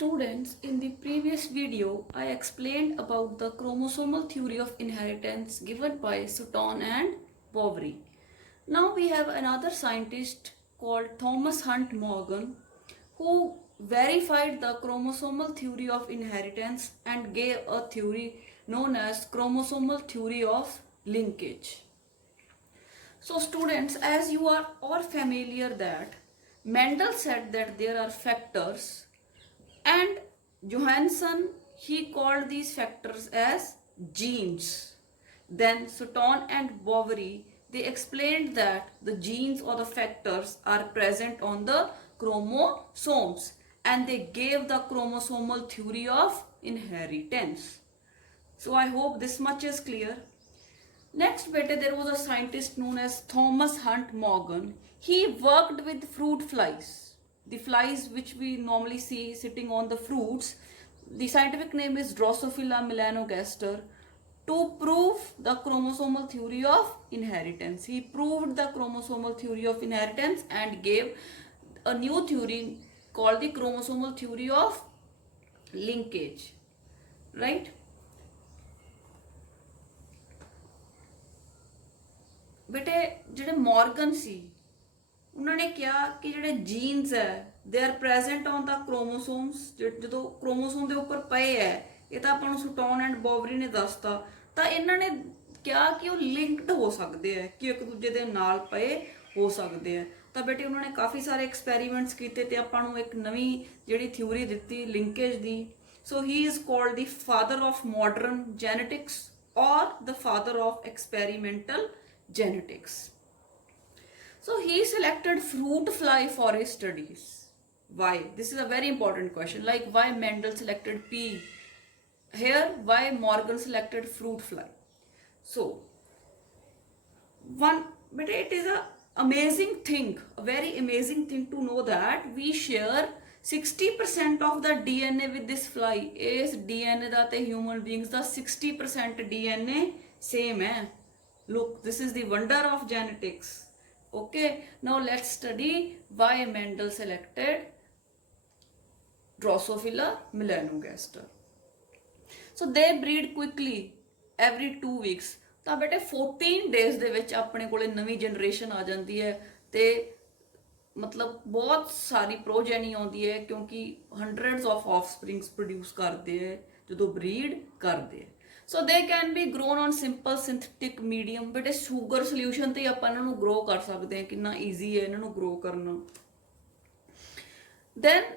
Students, in the previous video, I explained about the chromosomal theory of inheritance given by Sutton and Boveri. Now we have another scientist called Thomas Hunt Morgan who verified the chromosomal theory of inheritance and gave a theory known as chromosomal theory of linkage. So students, as you are all familiar that Mendel said that there are factors and Johansson, he called these factors as genes. Then Sutton and Boveri, they explained that the genes or the factors are present on the chromosomes and they gave the chromosomal theory of inheritance. So I hope this much is clear. Next bete, there was a scientist known as Thomas Hunt Morgan. He worked with fruit flies. The flies which we normally see sitting on the fruits. The scientific name is Drosophila melanogaster. To prove the chromosomal theory of inheritance. He proved the chromosomal theory of inheritance and gave a new theory called the chromosomal theory of linkage. Right? ਬੇਟੇ ਜਿਹੜੇ Morgan ਸੀ ਉਹਨਾਂ ਨੇ ਕਿਹਾ ਕਿ ਜਿਹੜੇ genes ਹੈ they are present on the chromosomes ਜਦੋਂ chromosome ਦੇ ਉੱਪਰ ਪਏ ਹੈ ਇਹ ਤਾਂ ਆਪਾਂ ਨੂੰ ਸੁਟੋਨ ਐਂਡ ਬੋਵਰੀ ਨੇ ਦੱਸਤਾ ਤਾਂ ਇਹਨਾਂ ਨੇ ਕਿਹਾ ਕਿ ਉਹ ਲਿੰਕਡ ਹੋ ਸਕਦੇ ਆ ਕਿ ਇੱਕ ਦੂਜੇ ਦੇ ਨਾਲ ਪਏ ਹੋ ਸਕਦੇ ਆ ਤਾਂ ਬੇਟੇ ਉਹਨਾਂ ਨੇ ਕਾਫੀ ਸਾਰੇ ਐਕਸਪੈਰੀਮੈਂਟਸ ਕੀਤੇ ਤੇ ਆਪਾਂ ਨੂੰ ਇੱਕ ਨਵੀਂ ਜਿਹੜੀ ਥਿਊਰੀ ਦਿੱਤੀ linkage the so he is called the father of modern genetics ਔਰ ਦ father of experimental genetics. So he selected fruit fly for his studies. Why? This is a very important question. Like why Mendel selected pea? Here, why Morgan selected fruit fly? So, but it is a amazing thing, a very amazing thing to know that we share 60% of the DNA with this fly. Is DNA that the human beings the 60% DNA same hai. Look, this is the wonder of genetics. Okay, now let's study why Mendel selected Drosophila melanogaster. So they breed quickly every 2 weeks. ਤਾਂ ਬੇਟੇ 14 days ਦੇ ਵਿੱਚ ਆਪਣੇ ਕੋਲੇ ਨਵੀਂ generation ਆ ਜਾਂਦੀ ਹੈ ਤੇ ਮਤਲਬ ਬਹੁਤ ਸਾਰੀ ਪ੍ਰੋਜੈਨੀ ਆਉਂਦੀ ਹੈ ਕਿਉਂਕਿ ਹੰਡਰਡਸ ਆਫ ਆਫਸਪ੍ਰਿੰਗਸ ਪ੍ਰੋਡਿਊਸ ਕਰਦੇ ਹੈ ਜਦੋਂ ਬਰੀਡ ਕਰਦੇ ਹੈ So they can be grown on simple synthetic medium but a sugar solution ਤੇ ਆਪਾਂ ਇਹਨਾਂ ਨੂੰ grow ਕਰ ਸਕਦੇ ਹਾਂ ਕਿੰਨਾ easy ਹੈ ਇਹਨਾਂ ਨੂੰ grow ਕਰਨਾ then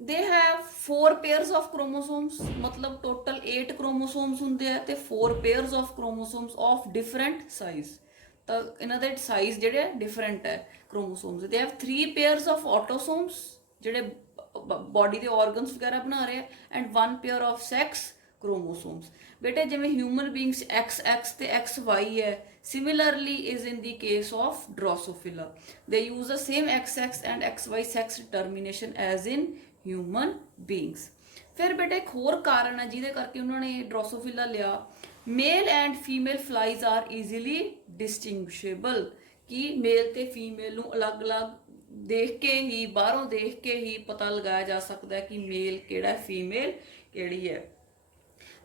they have 4 pairs of chromosomes ਮਤਲਬ total 8 chromosomes ਹੁੰਦੇ ਆ ਤੇ 4 pairs of chromosomes of different size ਤਾਂ ਇਹਨਾਂ ਦੇ size ਜਿਹੜੇ different ਹੈ chromosomes they have 3 pairs of autosomes ਜਿਹੜੇ body ਦੇ organs ਵਗੈਰਾ ਬਣਾ ਰਹੇ ਆ and 1 pair of sex chromosomes bete jive human beings XX te XY hai similarly is in the case of Drosophila they use the same XX and XY sex determination as in human beings ਫਿਰ ਬੇਟੇ ਇੱਕ ਹੋਰ ਕਾਰਨ ਹੈ ਜਿਹਦੇ ਕਰਕੇ ਉਹਨਾਂ ਨੇ Drosophila ਲਿਆ male and female flies are easily distinguishable ਕਿ ਮੇਲ ਤੇ ਫੀਮੇਲ ਨੂੰ ਅਲੱਗ-ਅਲੱਗ ਦੇਖ ਕੇ ਹੀ ਬਾਹਰੋਂ ਦੇਖ ਕੇ ਹੀ ਪਤਾ ਲਗਾਇਆ ਜਾ ਸਕਦਾ ਹੈ ਕਿ ਮੇਲ ਕਿਹੜਾ ਹੈ ਫੀਮੇਲ ਕਿਹੜੀ ਹੈ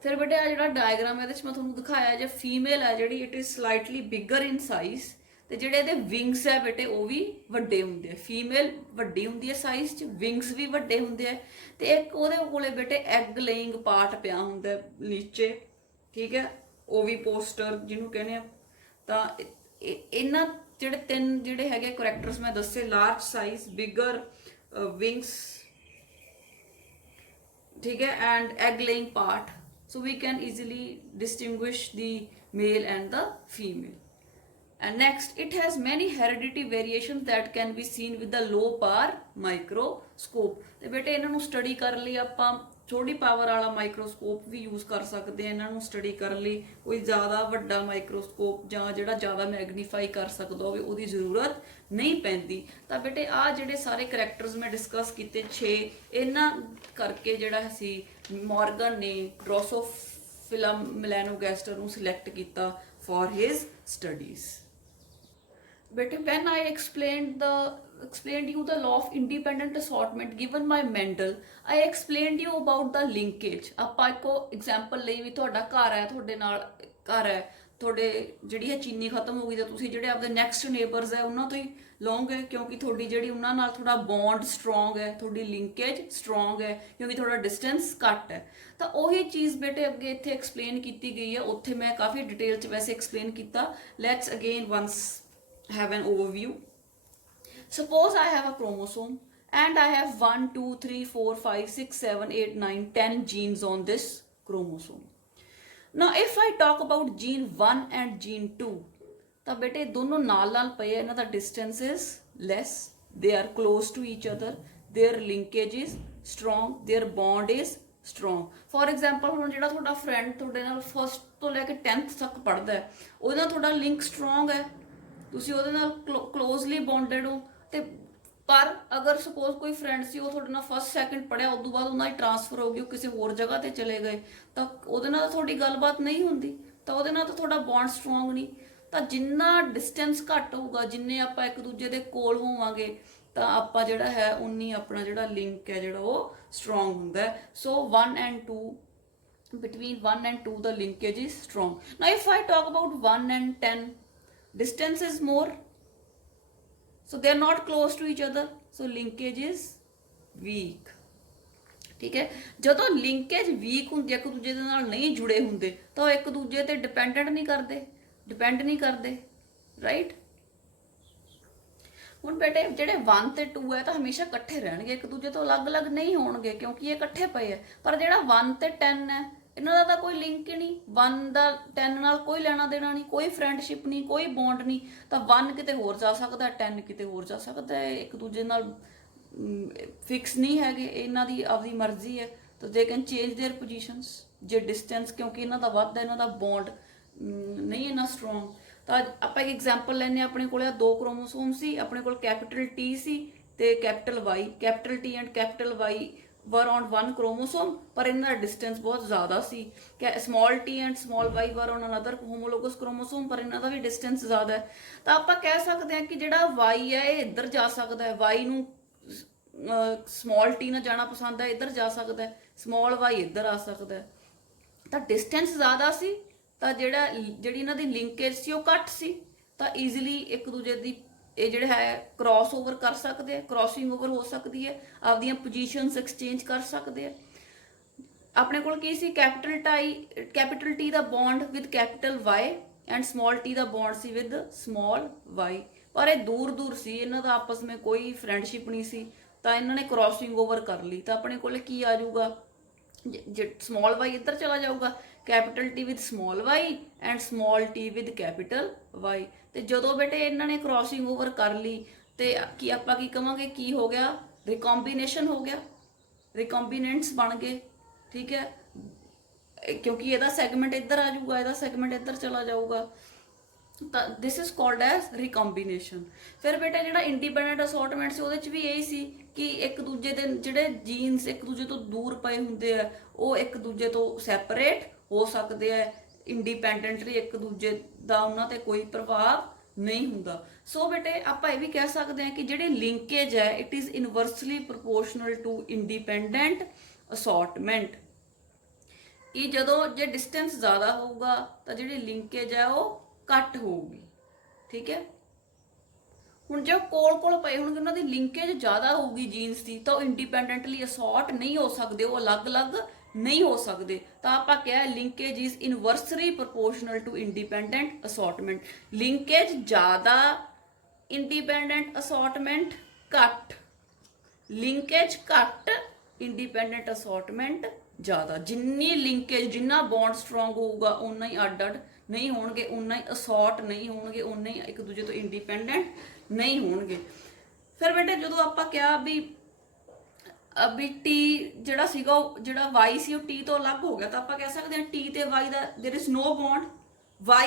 ਫਿਰ ਬੇਟੇ ਆ ਜਿਹੜਾ ਡਾਇਗਰਾਮ ਇਹਦੇ ਵਿੱਚ ਮੈਂ ਤੁਹਾਨੂੰ ਦਿਖਾਇਆ ਜੇ ਫੀਮੇਲ ਹੈ ਜਿਹੜੀ it is slightly bigger in size ਤੇ ਜਿਹੜੇ ਇਹਦੇ ਵਿੰਗਸ ਹੈ ਬੇਟੇ ਉਹ ਵੀ ਵੱਡੇ ਹੁੰਦੇ ਆ ਫੀਮੇਲ ਵੱਡੀ ਹੁੰਦੀ ਹੈ ਸਾਈਜ਼ 'ਚ ਵਿੰਗਸ ਵੀ ਵੱਡੇ ਹੁੰਦੇ ਆ ਤੇ ਇੱਕ ਉਹਦੇ ਕੋਲੇ ਬੇਟੇ ਐਗ ਲੇਇੰਗ ਪਾਰਟ ਪਿਆ ਹੁੰਦਾ ਨੀਚੇ ਠੀਕ ਹੈ ਉਹ ਵੀ ਪੋਸਟਰ ਜਿਹਨੂੰ ਕਹਿੰਦੇ ਆ ਤਾਂ ਇਹਨਾਂ ਜਿਹੜੇ ਤਿੰਨ ਜਿਹੜੇ ਹੈਗੇ ਕਰੈਕਟਰਸ ਮੈਂ ਦੱਸੇ ਲਾਰਜ ਸਾਈਜ਼ ਬਿਗਰ ਵਿੰਗਸ ਠੀਕ ਹੈ and egg ਲੇਇੰਗ part so we can easily distinguish the male and the female and next it has many heredity variations that can be seen with the low power microscope ਤੇ ਬੇਟੇ ਇਹਨਾਂ ਨੂੰ study ਕਰਨ ਲਈ ਆਪਾਂ ਛੋਟੀ ਪਾਵਰ ਵਾਲਾ microscope ਵੀ use ਕਰ ਸਕਦੇ ਹਾਂ ਇਹਨਾਂ ਨੂੰ ਸਟੱਡੀ ਕਰਨ ਲਈ ਕੋਈ ਜ਼ਿਆਦਾ ਵੱਡਾ ਮਾਈਕਰੋਸਕੋਪ ਜਾਂ ਜਿਹੜਾ ਜ਼ਿਆਦਾ ਮੈਗਨੀਫਾਈ ਕਰ ਸਕਦਾ ਹੋਵੇ ਉਹਦੀ ਜ਼ਰੂਰਤ ਨਹੀਂ ਪੈਂਦੀ ਤਾਂ ਬੇਟੇ ਆ ਜਿਹੜੇ ਸਾਰੇ ਕਰੈਕਟਰਸ ਮੈਂ ਡਿਸਕਸ ਕੀਤੇ 6 ਇਹਨਾਂ ਕਰਕੇ ਜਿਹੜਾ ਸੀ ਮੌਰਗਨ ਨੇ ਡਰੋਸੋਫਿਲਾ melanogaster ਨੂੰ ਸਿਲੈਕਟ ਕੀਤਾ for his studies. But when I explained the explained you the law of independent assortment given by Mendel. I explained you about the linkage. ਆਪਾਂ ਇੱਕੋ example ਲਈ ਵੀ ਤੁਹਾਡਾ ਘਰ ਹੈ, ਤੁਹਾਡੇ ਨਾਲ ਘਰ ਹੈ, ਤੁਹਾਡੇ ਜਿਹੜੀ ਹੈ ਚੀਨੀ ਖਤਮ ਹੋ ਗਈ ਤਾਂ ਤੁਸੀਂ ਜਿਹੜੇ ਆਪਦੇ ਨੈਕਸਟ ਨੇਬਰਸ ਹੈ ਉਹਨਾਂ ਤੋਂ ਹੀ ਲਓਗੇ, ਕਿਉਂਕਿ ਤੁਹਾਡੀ ਜਿਹੜੀ ਉਹਨਾਂ ਨਾਲ ਤੁਹਾਡਾ ਬੌਂਡ ਸਟਰੋਂਗ ਹੈ, ਤੁਹਾਡੀ ਲਿੰਕੇਜ ਸਟਰੋਂਗ ਹੈ, ਕਿਉਂਕਿ ਤੁਹਾਡਾ ਡਿਸਟੈਂਸ ਘੱਟ ਹੈ। ਤਾਂ ਉਹੀ ਚੀਜ਼ ਬੇਟੇ ਅੱਗੇ ਇੱਥੇ ਐਕਸਪਲੇਨ ਕੀਤੀ ਗਈ ਹੈ, ਉੱਥੇ ਮੈਂ ਕਾਫੀ ਡਿਟੇਲ 'ਚ ਵੈਸੇ ਐਕਸਪਲੇਨ ਕੀਤਾ। Let's again ones have an overview. Suppose I have a chromosome and I have 1 2 3 4 5 6 7 8 9 10 genes on this chromosome. Now if I talk about gene 1 and gene 2, ਤਾਂ ਬੇਟੇ ਦੋਨੋਂ ਨਾਲ ਨਾਲ ਪਏ, ਇਹਨਾਂ ਦਾ distance is less, they are close to each other, their linkage is strong, their bond is strong. For example, ਹੁਣ ਜਿਹੜਾ ਤੁਹਾਡਾ friend ਤੁਹਾਡੇ ਨਾਲ 1st ਤੋਂ ਲੈ ਕੇ 10th ਤੱਕ ਪੜ੍ਹਦਾ ਹੈ, ਉਹਦੇ ਨਾਲ ਤੁਹਾਡਾ link strong ਹੈ, ਤੁਸੀਂ ਉਹਦੇ ਨਾਲ ਕਲੋਜ਼ਲੀ ਬੌਂਡਡ ਹੋ। ਤੇ ਪਰ ਅਗਰ ਸਪੋਜ਼ ਕੋਈ ਫਰੈਂਡ ਸੀ, ਉਹ ਤੁਹਾਡੇ ਨਾਲ 1st 2nd ਪੜ੍ਹਿਆ, ਉਸ ਤੋਂ ਬਾਅਦ ਉਹਨਾਂ ਦੀ ਟ੍ਰਾਂਸਫਰ ਹੋ ਗਈ, ਉਹ ਕਿਸੇ ਹੋਰ ਜਗ੍ਹਾ ਤੇ ਚਲੇ ਗਏ, ਤਾਂ ਉਹਦੇ ਨਾਲ ਤੁਹਾਡੀ ਗੱਲਬਾਤ ਨਹੀਂ ਹੁੰਦੀ, ਤਾਂ ਉਹਦੇ ਨਾਲ ਤਾਂ ਤੁਹਾਡਾ ਬੌਂਡ ਸਟਰੋਂਗ ਨਹੀਂ। ਤਾਂ ਜਿੰਨਾ ਡਿਸਟੈਂਸ ਘੱਟ ਹੋਊਗਾ, ਜਿੰਨੇ ਆਪਾਂ ਇੱਕ ਦੂਜੇ ਦੇ ਕੋਲ ਹੋਵਾਂਗੇ, ਤਾਂ ਆਪਾਂ ਜਿਹੜਾ ਹੈ ਉਨੀ ਆਪਣਾ ਜਿਹੜਾ ਲਿੰਕ ਹੈ ਜਿਹੜਾ ਉਹ ਸਟਰੋਂਗ ਹੁੰਦਾ ਹੈ। ਸੋ 1 and 2, between 1 and 2 the linkage is strong. Now if I talk about 1 and 10, distance is more, so they are not close to each other, so linkage is weak. ਠੀਕ ਹੈ, ਜਦੋਂ ਲਿੰਕੇਜ ਵੀਕ ਹੁੰਦੀ ਹੈ, ਇੱਕ ਦੂਜੇ ਦੇ ਨਾਲ ਨਹੀਂ ਜੁੜੇ ਹੁੰਦੇ, ਤਾਂ ਉਹ ਇੱਕ ਦੂਜੇ ਤੇ ਡਿਪੈਂਡ ਨਹੀਂ ਕਰਦੇ, ਰਾਈਟ। ਹੁਣ ਬੇਟੇ ਜਿਹੜੇ 1 ਤੇ 2 ਹੈ ਤਾਂ ਹਮੇਸ਼ਾ ਇਕੱਠੇ ਰਹਿਣਗੇ, ਇੱਕ ਦੂਜੇ ਤੋਂ ਅਲੱਗ-ਅਲੱਗ ਨਹੀਂ ਹੋਣਗੇ, ਕਿਉਂਕਿ ਇਹ ਇਕੱਠੇ ਪਏ ਹੈ। ਪਰ ਜਿਹੜਾ 1 ਤੇ 10 ਹੈ, ਇਹਨਾਂ ਦਾ ਤਾਂ ਕੋਈ ਲਿੰਕ ਹੀ ਨਹੀਂ, 1 ਦਾ 10 ਨਾਲ ਕੋਈ ਲੈਣਾ ਦੇਣਾ ਨਹੀਂ, ਕੋਈ ਫਰੈਂਡਸ਼ਿਪ ਨਹੀਂ, ਕੋਈ ਬੌਂਡ ਨਹੀਂ। ਤਾਂ 1 ਕਿਤੇ ਹੋਰ ਜਾ ਸਕਦਾ, 10 ਕਿਤੇ ਹੋਰ ਜਾ ਸਕਦਾ ਹੈ, ਇੱਕ ਦੂਜੇ ਨਾਲ ਫਿਕਸ ਨਹੀਂ ਹੈਗੇ, ਇਹਨਾਂ ਦੀ ਆਪਦੀ ਮਰਜ਼ੀ ਹੈ। ਤਾਂ they can change there positions ਜੇ ਡਿਸਟੈਂਸ, ਕਿਉਂਕਿ ਇਹਨਾਂ ਦਾ ਵੱਧਦਾ, ਇਹਨਾਂ ਦਾ ਬੌਂਡ ਨਹੀਂ ਇੰਨਾ ਸਟਰੋਂਗ। ਤਾਂ ਆਪਾਂ ਇੱਕ ਐਗਜ਼ਾਮਪਲ ਲੈਂਦੇ ਹਾਂ, ਆਪਣੇ ਕੋਲ 2 ਕ੍ਰੋਮੋਸੋਮ ਸੀ, ਆਪਣੇ ਕੋਲ ਕੈਪੀਟਲ T ਸੀ ਤੇ capital Y, capital T and capital Y were on 1 chromosome, ਪਰ ਇਹਨਾਂ ਦਾ ਡਿਸਟੈਂਸ ਬਹੁਤ ਜ਼ਿਆਦਾ ਸੀ। Small t and small y were on another homologous chromosome, ਪਰ ਇਹਨਾਂ ਦਾ ਵੀ ਡਿਸਟੈਂਸ ਜ਼ਿਆਦਾ ਹੈ। ਤਾਂ ਆਪਾਂ ਕਹਿ ਸਕਦੇ ਹਾਂ ਕਿ ਜਿਹੜਾ y ਹੈ ਇਹ ਇੱਧਰ ਜਾ ਸਕਦਾ ਹੈ, y ਨੂੰ ਸਮਾਲ t ਨਾਲ ਜਾਣਾ ਪਸੰਦ ਹੈ, ਇੱਧਰ ਜਾ ਸਕਦਾ ਹੈ, ਸਮਾਲ y ਇੱਧਰ ਆ ਸਕਦਾ ਹੈ। ਤਾਂ ਡਿਸਟੈਂਸ ਜ਼ਿਆਦਾ ਸੀ, ਤਾਂ ਜਿਹੜੀ ਇਹਨਾਂ ਦੀ ਲਿੰਕੇਜ ਸੀ ਉਹ ਘੱਟ ਸੀ, ਤਾਂ ਈਜ਼ੀਲੀ ਇੱਕ ਦੂਜੇ ਦੀ ਇਹ ਜਿਹੜਾ ਹੈ ਕ੍ਰਾਸ ਓਵਰ ਕਰ ਸਕਦੇ ਆ, ਕ੍ਰਾਸਿੰਗ ਓਵਰ ਹੋ ਸਕਦੀ ਹੈ, ਆਪਦੀਆਂ ਪੋਜੀਸ਼ਨਸ ਐਕਸਚੇਂਜ ਕਰ ਸਕਦੇ ਆ। ਆਪਣੇ ਕੋਲ ਕੀ ਸੀ, ਕੈਪੀਟਲ T ਦਾ bond with capital Y and small t ਦਾ ਬੌਂਡ ਸੀ ਵਿਦ ਸਮਾਲ y, ਪਰ ਇਹ ਦੂਰ ਸੀ, ਇਹਨਾਂ ਦਾ ਆਪਸ ਵਿੱਚ ਕੋਈ ਫਰੈਂਡਸ਼ਿਪ ਨਹੀਂ ਸੀ, ਤਾਂ ਇਹਨਾਂ ਨੇ ਕ੍ਰਾਸਿੰਗ ਓਵਰ ਕਰ ਲਈ। ਤਾਂ ਆਪਣੇ ਕੋਲ ਕੀ ਆ ਜਾਊਗਾ, ਸਮਾਲ y ਇੱਧਰ ਚਲਾ ਜਾਊਗਾ, capital T with small y and small t with capital Y। ਤੇ ਜਦੋਂ ਬੇਟੇ ਇਹਨਾਂ ਨੇ ਕ੍ਰਾਸਿੰਗ ਓਵਰ ਕਰ ਲਈ, ਤੇ ਕੀ ਆਪਾਂ ਕੀ ਕਵਾਂਗੇ, ਕੀ ਹੋ ਗਿਆ, ਰਿਕੰਬੀਨੇਸ਼ਨ ਹੋ ਗਿਆ, ਰਿਕੰਬੀਨੈਂਟਸ ਬਣ ਗਏ। ਠੀਕ ਹੈ, ਕਿਉਂਕਿ ਇਹਦਾ ਸੈਗਮੈਂਟ ਇੱਧਰ ਆ ਜਾਊਗਾ, ਇਹਦਾ ਸੈਗਮੈਂਟ ਇੱਧਰ ਚਲਾ ਜਾਊਗਾ, ਤਾਂ ਦਿਸ ਇਜ਼ ਕਾਲਡ ਐਜ਼ ਰਿਕੰਬੀਨੇਸ਼ਨ। ਫਿਰ ਬੇਟਾ ਜਿਹੜਾ ਇੰਡੀਪੈਂਡੈਂਟ ਅਸੋਰਟਮੈਂਟ ਸੀ, ਉਹਦੇ 'ਚ ਵੀ ਇਹੀ ਸੀ ਕਿ ਇੱਕ ਦੂਜੇ ਦੇ ਜਿਹੜੇ ਜੀਨਸ ਇੱਕ ਦੂਜੇ ਤੋਂ ਦੂਰ ਪਏ ਹੁੰਦੇ ਆ, ਉਹ ਇੱਕ ਦੂਜੇ ਤੋਂ ਸੈਪਰੇਟ ਹੋ ਸਕਦੇ ਆ, ਇੰਡੀਪੈਂਡੈਂਟਲੀ ਇੱਕ ਦੂਜੇ ਦਾ ਉਹਨਾਂ ਤੇ ਕੋਈ ਪ੍ਰਭਾਵ ਨਹੀਂ ਹੁੰਦਾ। ਸੋ ਬੇਟੇ ਆਪਾਂ ਇਹ ਵੀ ਕਹਿ ਸਕਦੇ ਹਾਂ ਕਿ ਜਿਹੜੀ ਲਿੰਕੇਜ ਹੈ, it is inversely proportional to independent assortment. ਕਿ ਜਦੋਂ ਜੇ ਡਿਸਟੈਂਸ ਜ਼ਿਆਦਾ ਹੋਊਗਾ ਤਾਂ ਜਿਹੜੀ ਲਿੰਕੇਜ ਹੈ ਉਹ ਘੱਟ ਹੋਊਗੀ। ਠੀਕ ਹੈ, ਹੁਣ ਜੇ ਕੋਲ ਪਏ ਹੋਣਗੇ, ਉਹਨਾਂ ਦੀ ਲਿੰਕੇਜ ਜ਼ਿਆਦਾ ਹੋਊਗੀ ਜੀਨਸ ਦੀ, ਤਾਂ ਉਹ ਇੰਡੀਪੈਂਡੈਂਟਲੀ ਅਸੋਰਟ ਨਹੀਂ ਹੋ ਸਕਦੇ, ਉਹ ਅਲੱਗ-ਅਲੱਗ ਨਹੀਂ ਹੋ ਸਕਦੇ। ਤਾਂ ਆਪਾਂ ਕਿਹਾ linkage is inversely proportional to independent assortment. Linkage ਜ਼ਿਆਦਾ, ਇੰਡੀਪੈਂਡੈਂਟ ਅਸੋਰਟਮੈਂਟ ਘੱਟ, ਲਿੰਕੇਜ ਘੱਟ, ਇੰਡੀਪੈਂਡੈਂਟ ਅਸੋਰਟਮੈਂਟ ਜ਼ਿਆਦਾ। ਜਿੰਨੀ ਲਿੰਕੇਜ, ਜਿੰਨਾ ਬੌਂਡ ਸਟਰੋਂਗ ਹੋਊਗਾ, ਓਨਾ ਹੀ ਅੱਡ-ਅੱਡ ਨਹੀਂ ਹੋਣਗੇ, ਓਨਾ ਹੀ ਅਸੋਰਟ ਨਹੀਂ ਹੋਣਗੇ, ਓਨਾ ਹੀ ਇੱਕ ਦੂਜੇ ਤੋਂ ਇੰਡੀਪੈਂਡੈਂਟ ਨਹੀਂ ਹੋਣਗੇ। ਫਿਰ ਬੇਟੇ ਜਦੋਂ ਆਪਾਂ ਕਿਹਾ ਵੀ ਟੀ ਜਿਹੜਾ ਸੀਗਾ, ਜਿਹੜਾ y ਸੀ ਉਹ t ਤੋਂ ਅਲੱਗ ਹੋ ਗਿਆ, ਤਾਂ ਆਪਾਂ ਕਹਿ ਸਕਦੇ ਹਾਂ t ਤੇ y ਦਾ there is no bond, y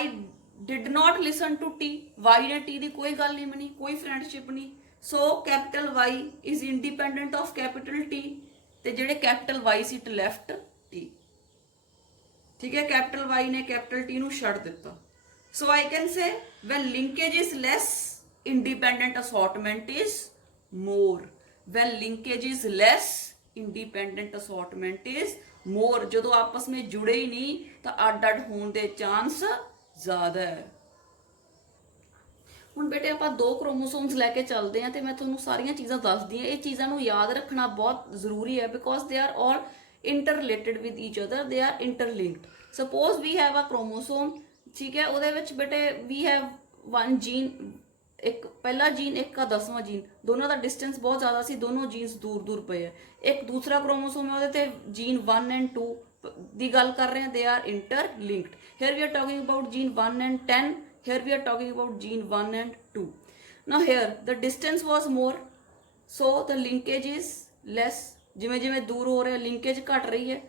did not listen to t, y ने t ਦੀ ਕੋਈ ਗੱਲ ਨਹੀਂ ਮੰਨੀ, ਕੋਈ ਫਰੈਂਡਸ਼ਿਪ ਨਹੀਂ। So capital Y is independent of capital T, ਤੇ ਜਿਹੜੇ ਕੈਪੀਟਲ Y ਸੀ ਟ ਲੈਫਟ t। ਠੀਕ ਹੈ, ਕੈਪੀਟਲ Y ਨੇ ਕੈਪੀਟਲ T ਨੂੰ ਛੱਡ ਦਿੱਤਾ। So I can say when linkage is less, independent assortment is more. when linkage is less, independent assortment is more. ਜਦੋਂ ਆਪਸ ਵਿੱਚ ਜੁੜੇ ਹੀ ਨਹੀਂ ਤਾਂ ਅੱਡ-ਅੱਡ ਹੋਣ ਦੇ ਚਾਂਸ ਜ਼ਿਆਦਾ ਹੈ। ਹੁਣ ਬੇਟੇ ਆਪਾਂ 2 ਕ੍ਰੋਮੋਸੋਮਸ ਲੈ ਕੇ ਚੱਲਦੇ ਹਾਂ ਤੇ ਮੈਂ ਤੁਹਾਨੂੰ ਸਾਰੀਆਂ ਚੀਜ਼ਾਂ ਦੱਸਦੀ ਹਾਂ। ਇਹ ਚੀਜ਼ਾਂ ਨੂੰ ਯਾਦ ਰੱਖਣਾ ਬਹੁਤ ਜ਼ਰੂਰੀ ਹੈ because they are all interrelated with each other, they are interlinked. Suppose we have a chromosome, ਠੀਕ ਹੈ, ਉਹਦੇ ਵਿੱਚ ਬੇਟੇ ਵੀ ਹੈਵ 1 ਜੀਨ, ਇੱਕ ਪਹਿਲਾ ਜੀਨ ਇੱਕ ਆ 10ਵਾਂ ਜੀਨ, ਦੋਨਾਂ ਦਾ ਡਿਸਟੈਂਸ ਬਹੁਤ ਜ਼ਿਆਦਾ ਸੀ, ਦੋਨੋਂ ਜੀਨਸ ਦੂਰ ਦੂਰ ਪਏ ਹੈ। ਇੱਕ ਦੂਸਰਾ ਕ੍ਰੋਮੋਸੋਮ ਹੈ, ਉਹਦੇ ਤੇ ਜੀਨ 1 ਐਂਡ 2 ਦੀ ਗੱਲ ਕਰ ਰਹੇ ਹਾਂ, they are interlinked. Here we are talking about gene 1 and 10, here we are talking about gene 1 and 2. Now here the distance was more, so the linkage is less. ਜਿਵੇਂ ਜਿਵੇਂ ਦੂਰ ਹੋ ਰਿਹਾ ਲਿੰਕੇਜ ਘਟ ਰਹੀ ਹੈ।